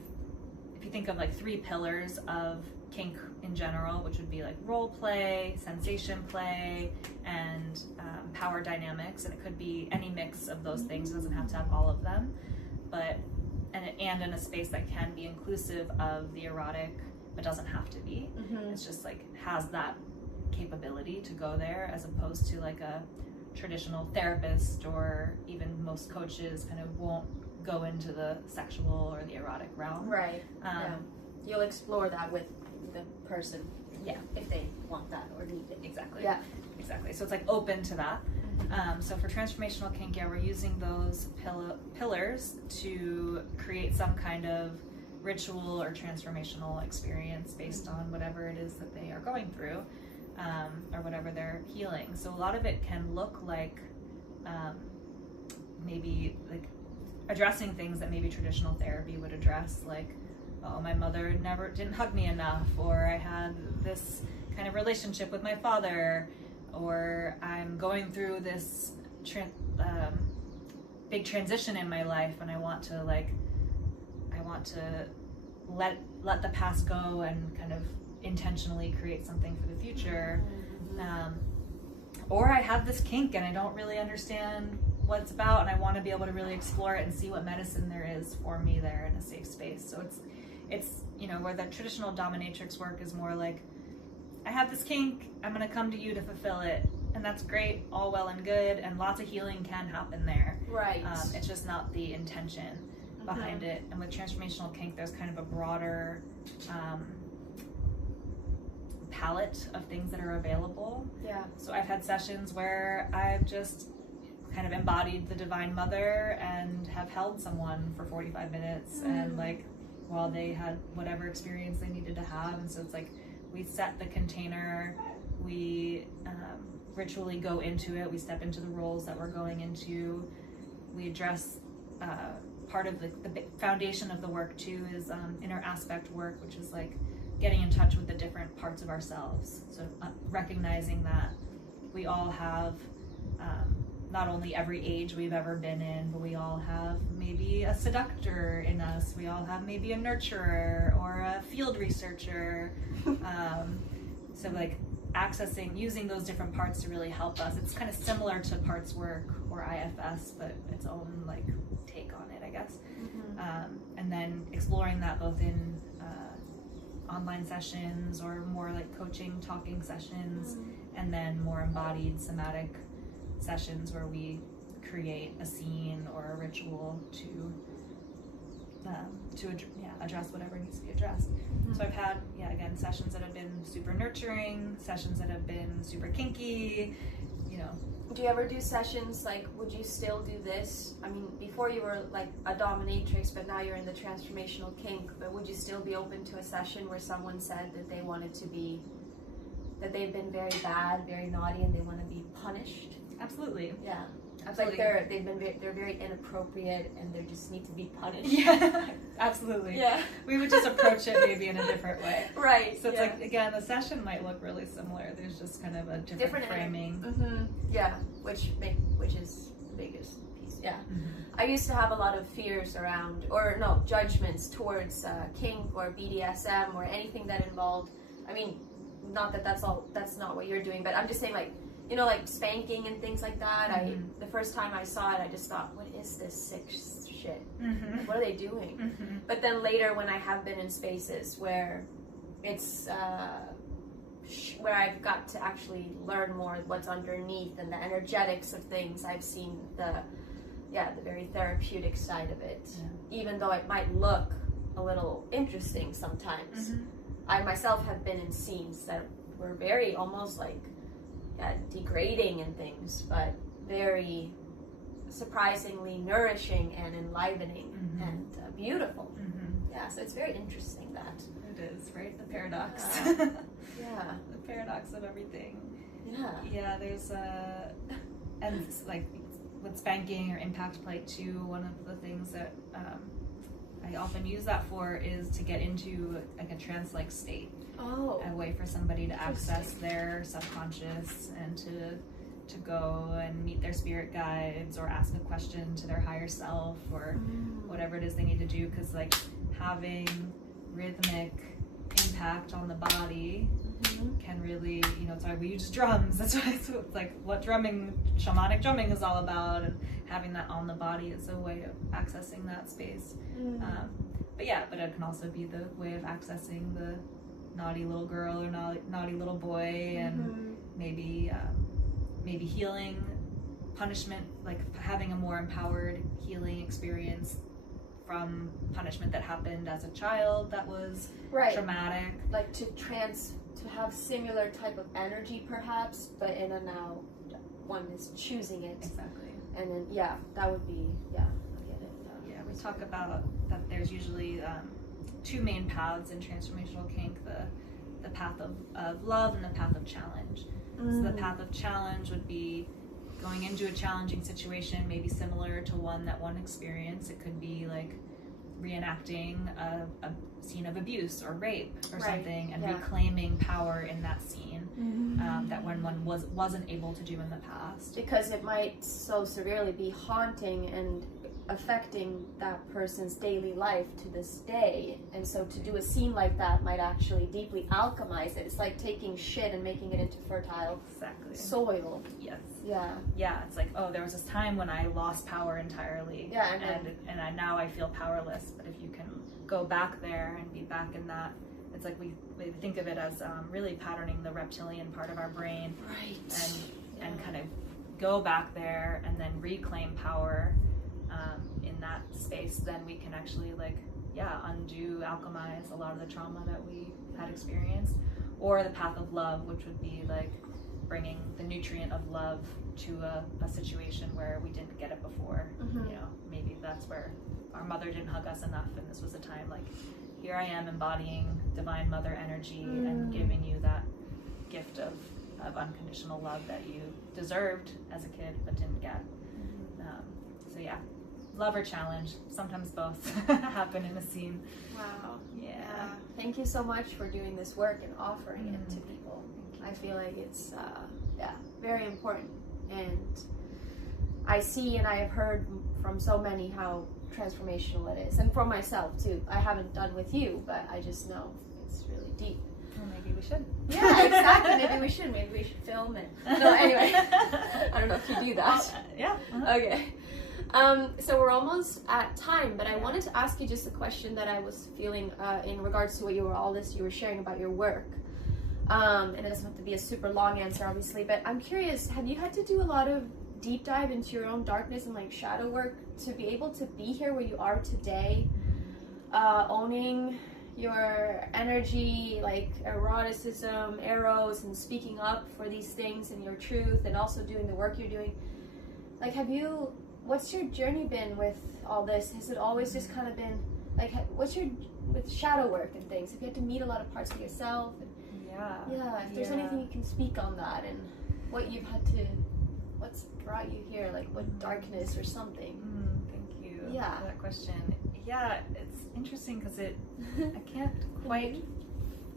if you think of like 3 pillars of kink in general, which would be like role play, sensation play, and power dynamics, and it could be any mix of those things. It doesn't have to have all of them, but and in a space that can be inclusive of the erotic, but doesn't have to be. It's just like has that capability to go there, as opposed to like a traditional therapist, or even most coaches kind of won't go into the sexual or the erotic realm. Right. Yeah. You'll explore that with the person. Yeah. If they want that or need it. Exactly. Yeah. Exactly. So it's like open to that. So for transformational kink, yeah, we're using those pillars to create some kind of ritual or transformational experience based on whatever it is that they are going through, or whatever they're healing. So a lot of it can look like maybe like addressing things that maybe traditional therapy would address, like, oh, my mother didn't hug me enough, or I had this kind of relationship with my father, or I'm going through this big transition in my life, and I want to let the past go and kind of intentionally create something for the future. Or I have this kink and I don't really understand what it's about, and I want to be able to really explore it and see what medicine there is for me there in a safe space. So it's you know, where the traditional dominatrix work is more like, I have this kink, I'm going to come to you to fulfill it, and that's great, all well and good, and lots of healing can happen there. Right. It's just not the intention behind it. And with transformational kink, there's kind of a broader palette of things that are available. Yeah. So I've had sessions where I've just kind of embodied the Divine Mother and have held someone for 45 minutes and like while they had whatever experience they needed to have. And so it's like we set the container, we ritually go into it, we step into the roles that we're going into, we address part of the foundation of the work too is inner aspect work, which is like getting in touch with the different parts of ourselves. So recognizing that we all have not only every age we've ever been in, but we all have maybe a seductor in us, we all have maybe a nurturer or a field researcher. So like using those different parts to really help us. It's kind of similar to parts work or IFS, but its own like take on it, I guess. And then exploring that both in online sessions or more like coaching, talking sessions, and then more embodied somatic sessions where we create a scene or a ritual to address whatever needs to be addressed. Mm-hmm. So I've had, again, sessions that have been super nurturing, sessions that have been super kinky, you know. Do you ever do sessions like, would you still do this? I mean, before you were like a dominatrix, but now you're in the transformational kink, but would you still be open to a session where someone said that they wanted to be, that they've been very bad, very naughty, and they want to be punished? Absolutely. Yeah. Absolutely. Like they're very inappropriate and they just need to be punished. Yeah, absolutely. Yeah. We would just approach it maybe in a different way. Right. So it's like, again, the session might look really similar. There's just kind of a different framing. Mm-hmm. Yeah, which is the biggest piece. Yeah. Mm-hmm. I used to have a lot of fears around, judgments towards kink or BDSM or anything that involved, I mean, not that that's not what you're doing, but I'm just saying, like, you know, like spanking and things like that. Mm-hmm. The first time I saw it, I just thought, what is this sick shit? Mm-hmm. Like, what are they doing? Mm-hmm. But then later, when I have been in spaces where it's where I've got to actually learn more what's underneath and the energetics of things, I've seen the very therapeutic side of it. Yeah. Even though it might look a little interesting sometimes. Mm-hmm. I myself have been in scenes that were very almost like degrading and things, but very surprisingly nourishing and enlivening. Mm-hmm. And beautiful. Mm-hmm. Yeah, so it's very interesting that. It is, right? The paradox. Yeah. The paradox of everything. Yeah. Yeah, there's and like with spanking or impact play too, one of the things that I often use that for is to get into like a trance-like state. Oh. A way for somebody to access their subconscious and to go and meet their spirit guides or ask a question to their higher self or whatever it is they need to do, because like having rhythmic impact on the body can really, you know, it's why we use drums. That's why it's like what shamanic drumming is all about, and having that on the body is a way of accessing that space. But it can also be the way of accessing the naughty little girl or naughty little boy, and maybe healing, punishment, like having a more empowered healing experience from punishment that happened as a child that was traumatic. Like to have similar type of energy perhaps, but in a now one is choosing it. Exactly. And then that would be I get it. We talk about that there's usually two main paths in transformational kink, the path of love and the path of challenge. So the path of challenge would be going into a challenging situation, maybe similar to one that one experienced. It could be like reenacting a scene of abuse or rape or something, and reclaiming power in that scene that one wasn't able to do in the past. Because it might so severely be haunting and affecting that person's daily life to this day, and so to do a scene like that might actually deeply alchemize it. It's like taking shit and making it into fertile soil. Yes. Yeah. It's like, oh, there was this time when I lost power entirely. Yeah. And now I feel powerless. But if you can go back there and be back in that, it's like we think of it as really patterning the reptilian part of our brain. Right. And kind of go back there and then reclaim power. In that space, then we can actually undo, alchemize a lot of the trauma that we had experienced. Or the path of love, which would be like bringing the nutrient of love to a situation where we didn't get it before. You know, maybe that's where our mother didn't hug us enough, and this was a time like, here I am embodying divine mother energy and giving you that gift of unconditional love that you deserved as a kid but didn't get. Love or challenge, sometimes both happen in a scene. Wow. Yeah. Thank you so much for doing this work and offering it to people. I feel like it's very important, and I see and I have heard from so many how transformational it is, and for myself too. I haven't done with you, but I just know it's really deep. Well, maybe we should. Yeah, exactly. Maybe we should film it. No, anyway, I don't know if you do that. Yeah. Okay. So we're almost at time, but I wanted to ask you just a question that I was feeling in regards to what you were sharing about your work. And it doesn't have to be a super long answer, obviously, but I'm curious, have you had to do a lot of deep dive into your own darkness and like shadow work to be able to be here where you are today, owning your energy, like eroticism, eros, and speaking up for these things and your truth, and also doing the work you're doing. Like, what's your journey been with all this? Has it always just kind of been like, with shadow work and things? Have you had to meet a lot of parts of yourself? And, if there's anything you can speak on that, and what's brought you here, like what darkness or something. Thank you for that question. Yeah, it's interesting because I can't quite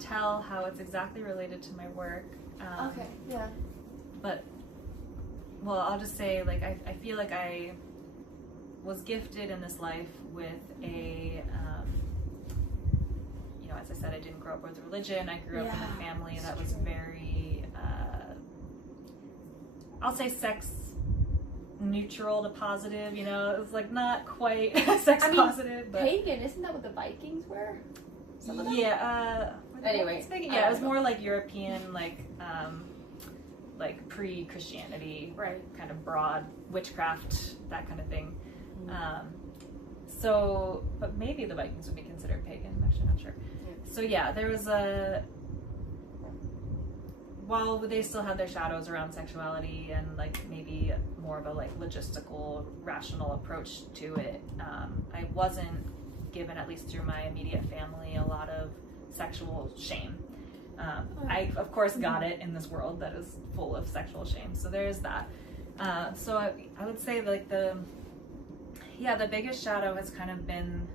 tell how it's exactly related to my work. But, well, I'll just say, like, I feel like I was gifted in this life with a, you know, as I said, I didn't grow up with religion. I grew up in a family that was very, I'll say sex neutral to positive, you know. It was like not quite sex positive, but pagan, isn't that what the Vikings were? Some of them? Anyway, it was more like European, like pre-Christianity, right? Kind of broad witchcraft, that kind of thing. But maybe the Vikings would be considered pagan. I'm actually not sure. So there was while they still had their shadows around sexuality and like maybe more of a like logistical, rational approach to it, I wasn't given, at least through my immediate family, a lot of sexual shame. I of course got it in this world that is full of sexual shame, so there's that. So I would say like the biggest shadow has kind of been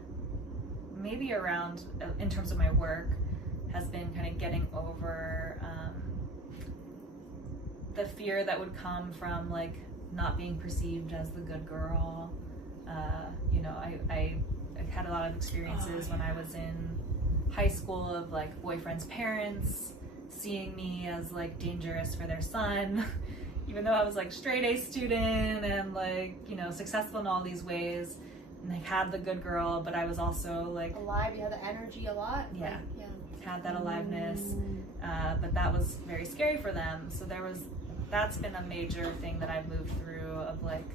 maybe around, in terms of my work, has been kind of getting over the fear that would come from like not being perceived as the good girl. You know, I had a lot of experiences when I was in high school of like boyfriends' parents seeing me as like dangerous for their son, even though I was like straight A student and like, you know, successful in all these ways, and I had the good girl, but I was also like alive. You had the energy a lot. Had that aliveness, but that was very scary for them. So that's been a major thing that I've moved through, of like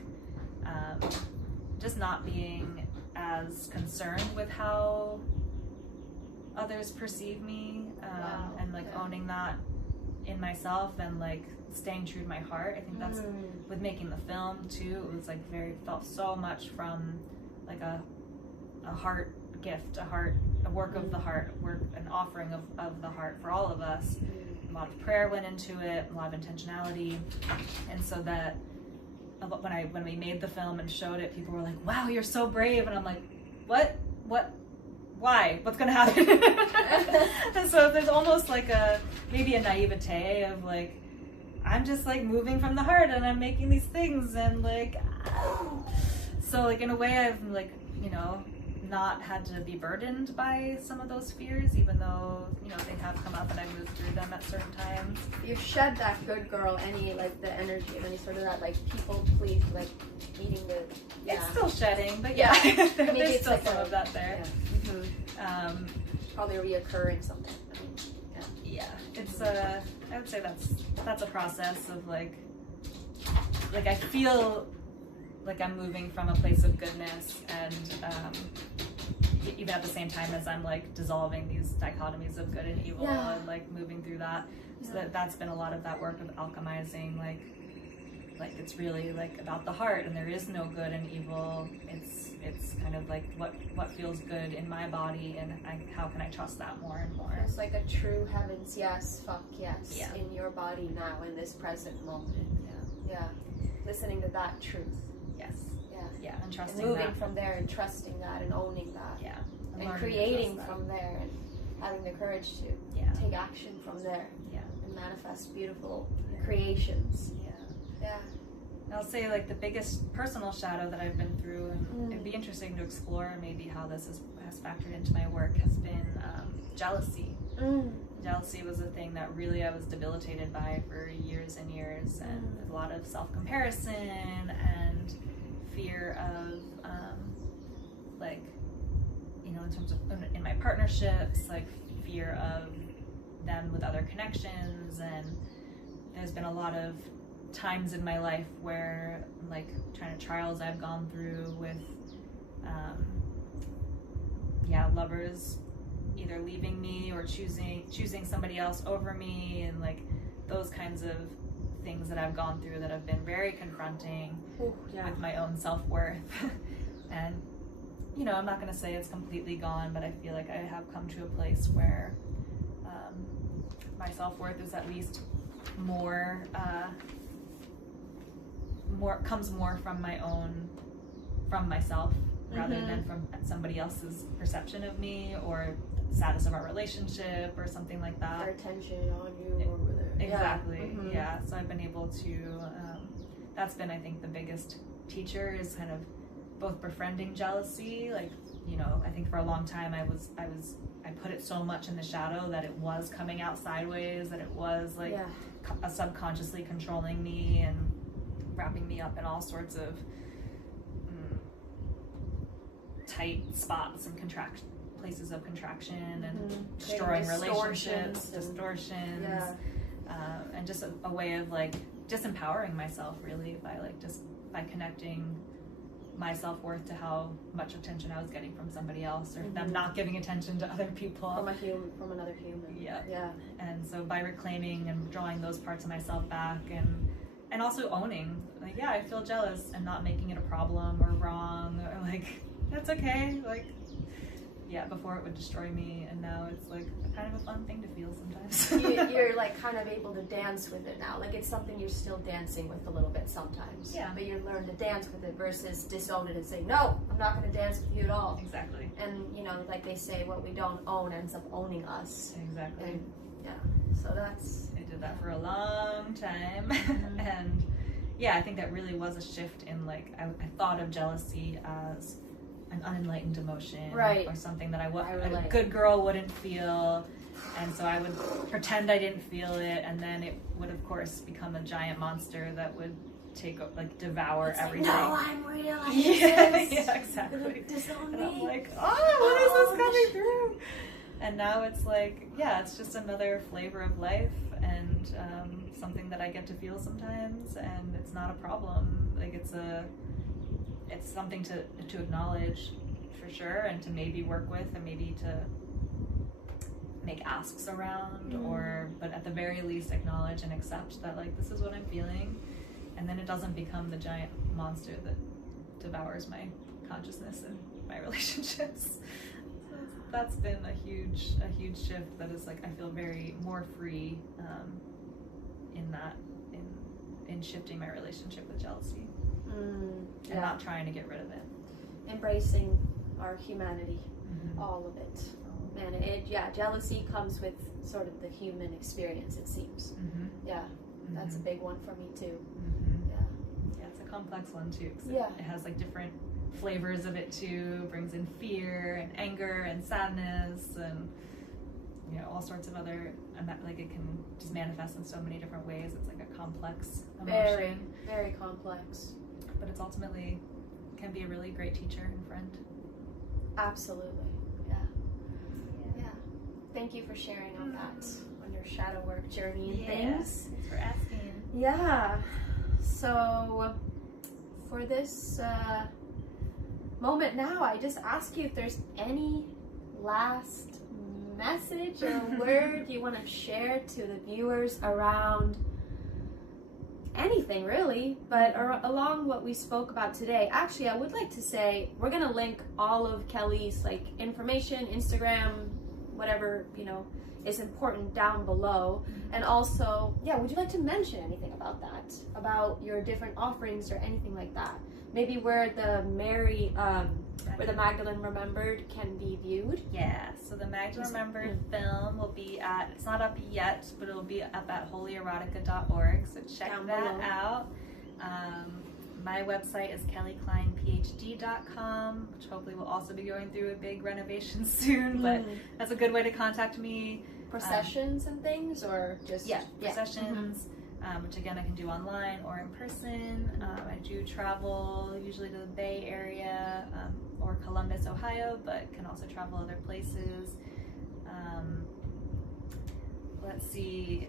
just not being as concerned with how others perceive me, and like owning that in myself and like staying true to my heart. I think that's with making the film too. It was like felt so much from like a heart gift, a work of the heart, an offering of the heart for all of us. A lot of prayer went into it, a lot of intentionality, and so that when we made the film and showed it, people were like, "Wow, you're so brave," and I'm like, "What? Why? What's gonna happen?" And so there's almost like maybe a naivete of like, I'm just like moving from the heart and I'm making these things and like, so like in a way I've like, you know, not had to be burdened by some of those fears, even though, you know, they have come up and I've moved through them at certain times. You've shed that good girl, like the energy of any sort of that like people please, like needing the. It's still shedding, but there's still some of that there. Probably reoccurring something. It's I would say that's a process of like I feel like I'm moving from a place of goodness, and even at the same time as I'm like dissolving these dichotomies of good and evil, and like moving through that. So that's been a lot of that work of alchemizing, like it's really like about the heart, and there is no good and evil. It's kind of like what feels good in my body, and how can I trust that more and more. It's like a true heavens yes, fuck yes, in your body now in this present moment. Listening to that truth. And trusting and moving from there and trusting that and owning that. And creating from there and having the courage to take action from there. And manifest beautiful creations. I'll say like the biggest personal shadow that I've been through, and it'd be interesting to explore maybe how this has factored into my work, has been jealousy. Jealousy was a thing that really I was debilitated by for years and years, and a lot of self-comparison and fear of like, you know, in terms of in my partnerships, like fear of them with other connections, and there's been a lot of times in my life where like kind of trials I've gone through with lovers either leaving me or choosing somebody else over me, and like those kinds of things that I've gone through that have been very confronting with my own self-worth. And I'm not going to say it's completely gone, but I feel like I have come to a place where my self-worth is at least comes more from myself rather than from somebody else's perception of me or status of our relationship or something like that. Their attention on you over there. Exactly. Yeah. So I've been able to that's been, I think, the biggest teacher, is kind of both befriending jealousy. Like, I think for a long time I put it so much in the shadow that it was coming out sideways, that it was like subconsciously controlling me and wrapping me up in all sorts of tight spots and places of contraction and destroying relationships, distortions, and just a way of like disempowering myself really by connecting my self-worth to how much attention I was getting from somebody else, or them not giving attention to other people from another human. Yeah. And so by reclaiming and drawing those parts of myself back, and also owning, like, I feel jealous, and not making it a problem or wrong, or like, that's okay, like, before it would destroy me, and now it's like kind of a fun thing to feel sometimes. You're like kind of able to dance with it now. Like, it's something you're still dancing with a little bit sometimes. Yeah. But you learn to dance with it versus disown it and say, no, I'm not going to dance with you at all. Exactly. And like they say, what we don't own ends up owning us. Exactly. And so that's... I did that for a long time. And I think that really was a shift in, like, I thought of jealousy as an unenlightened emotion, right, or something that a good girl wouldn't feel, and so I would pretend I didn't feel it, and then it would of course become a giant monster that would devour everything. Like, no, I'm real. Yeah, exactly. Disown and me. I'm like, what is this coming through? And now it's like, it's just another flavor of life, and something that I get to feel sometimes, and it's not a problem. Like, it's something to acknowledge for sure, and to maybe work with, and maybe to make asks around, but at the very least acknowledge and accept that, like, this is what I'm feeling, and then it doesn't become the giant monster that devours my consciousness and my relationships. So that's been a huge shift that is, like, I feel more free in shifting my relationship with jealousy. And not trying to get rid of it. Embracing our humanity, all of it. Man, jealousy comes with sort of the human experience, it seems. That's a big one for me too. Yeah, it's a complex one too. It has like different flavors of it too. Brings in fear and anger and sadness and all sorts of other, and that, like, it can just manifest in so many different ways. It's like a complex emotion. Very, very complex. But it's ultimately can be a really great teacher and friend. Absolutely. Yeah. Thank you for sharing on that, on your shadow work journey and things. Thanks for asking. Yeah. So for this moment now, I just ask you if there's any last message or word you want to share to the viewers around anything really, but along what we spoke about today. Actually, I would like to say we're gonna link all of Kelly's like information, Instagram, whatever is important down below. And also, would you like to mention anything about that, about your different offerings or anything like that? Maybe where the where the Magdalene Remembered can be viewed. Yeah, so the Magdalene Remembered film will be it's not up yet, but it'll be up at holyerotica.org, so check that out. My website is kellykleinphd.com, which hopefully will also be going through a big renovation soon, but that's a good way to contact me. Processions and things, or just... processions. Which again I can do online or in person. I do travel usually to the Bay Area or Columbus, Ohio, but can also travel other places. Let's see,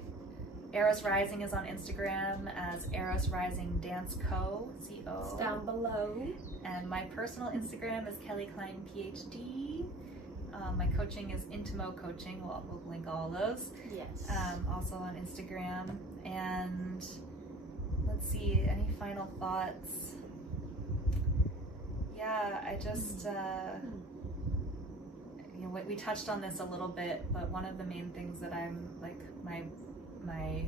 Eros Rising is on Instagram as Eros Rising Dance Co. C-O. It's down below. And my personal Instagram is Kelly Klein Ph.D. My coaching is Intimo Coaching. We'll link all those. Yes. Also on Instagram. And let's see, any final thoughts? Yeah, I just, you know, we touched on this a little bit, but one of the main things that I'm like, my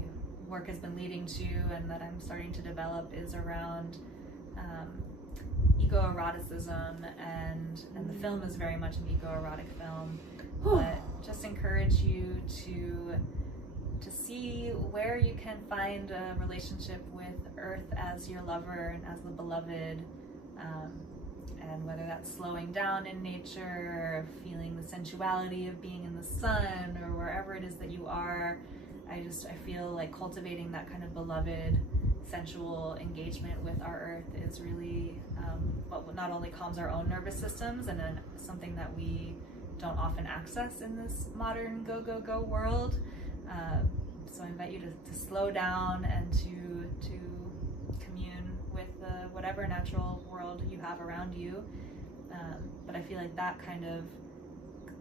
work has been leading to and that I'm starting to develop is around ego-eroticism, and the film is very much an ego-erotic film. But just encourage you to see where you can find a relationship with Earth as your lover and as the beloved, and whether that's slowing down in nature or feeling the sensuality of being in the sun or wherever it is that you are. I feel like cultivating that kind of beloved sensual engagement with our Earth is really what not only calms our own nervous systems, and then something that we don't often access in this modern go world. So I invite you to slow down and to commune with whatever natural world you have around you. But I feel like that kind of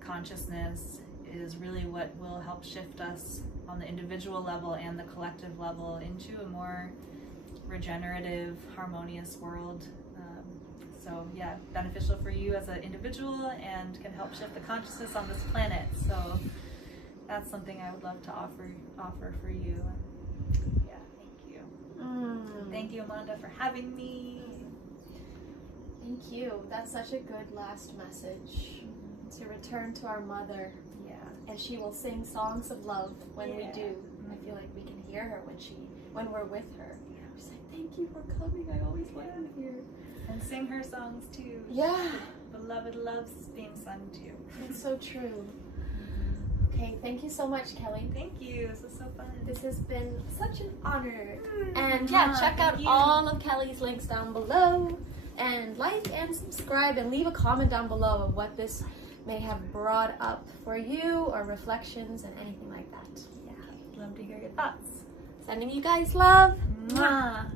consciousness is really what will help shift us on the individual level and the collective level into a more regenerative, harmonious world. So yeah, beneficial for you as an individual and can help shift the consciousness on this planet. So that's something I would love to offer for you. Yeah, thank you. Thank you, Amanda, for having me. Thank you. That's such a good last message. To return to our mother. Yeah. And she will sing songs of love when we do. Mm-hmm. I feel like we can hear her when we're with her. Yeah. She's like, thank you for coming. I always want you here. And sing her songs too. Yeah. Beloved loves being sung to. It's so true. Okay, thank you so much, Kelly. Thank you. This was so fun. This has been such an honor. And yeah, check out all of Kelly's links down below. And like and subscribe and leave a comment down below of what this may have brought up for you or reflections and anything like that. Yeah, love to hear your thoughts. Sending you guys love. Mwah.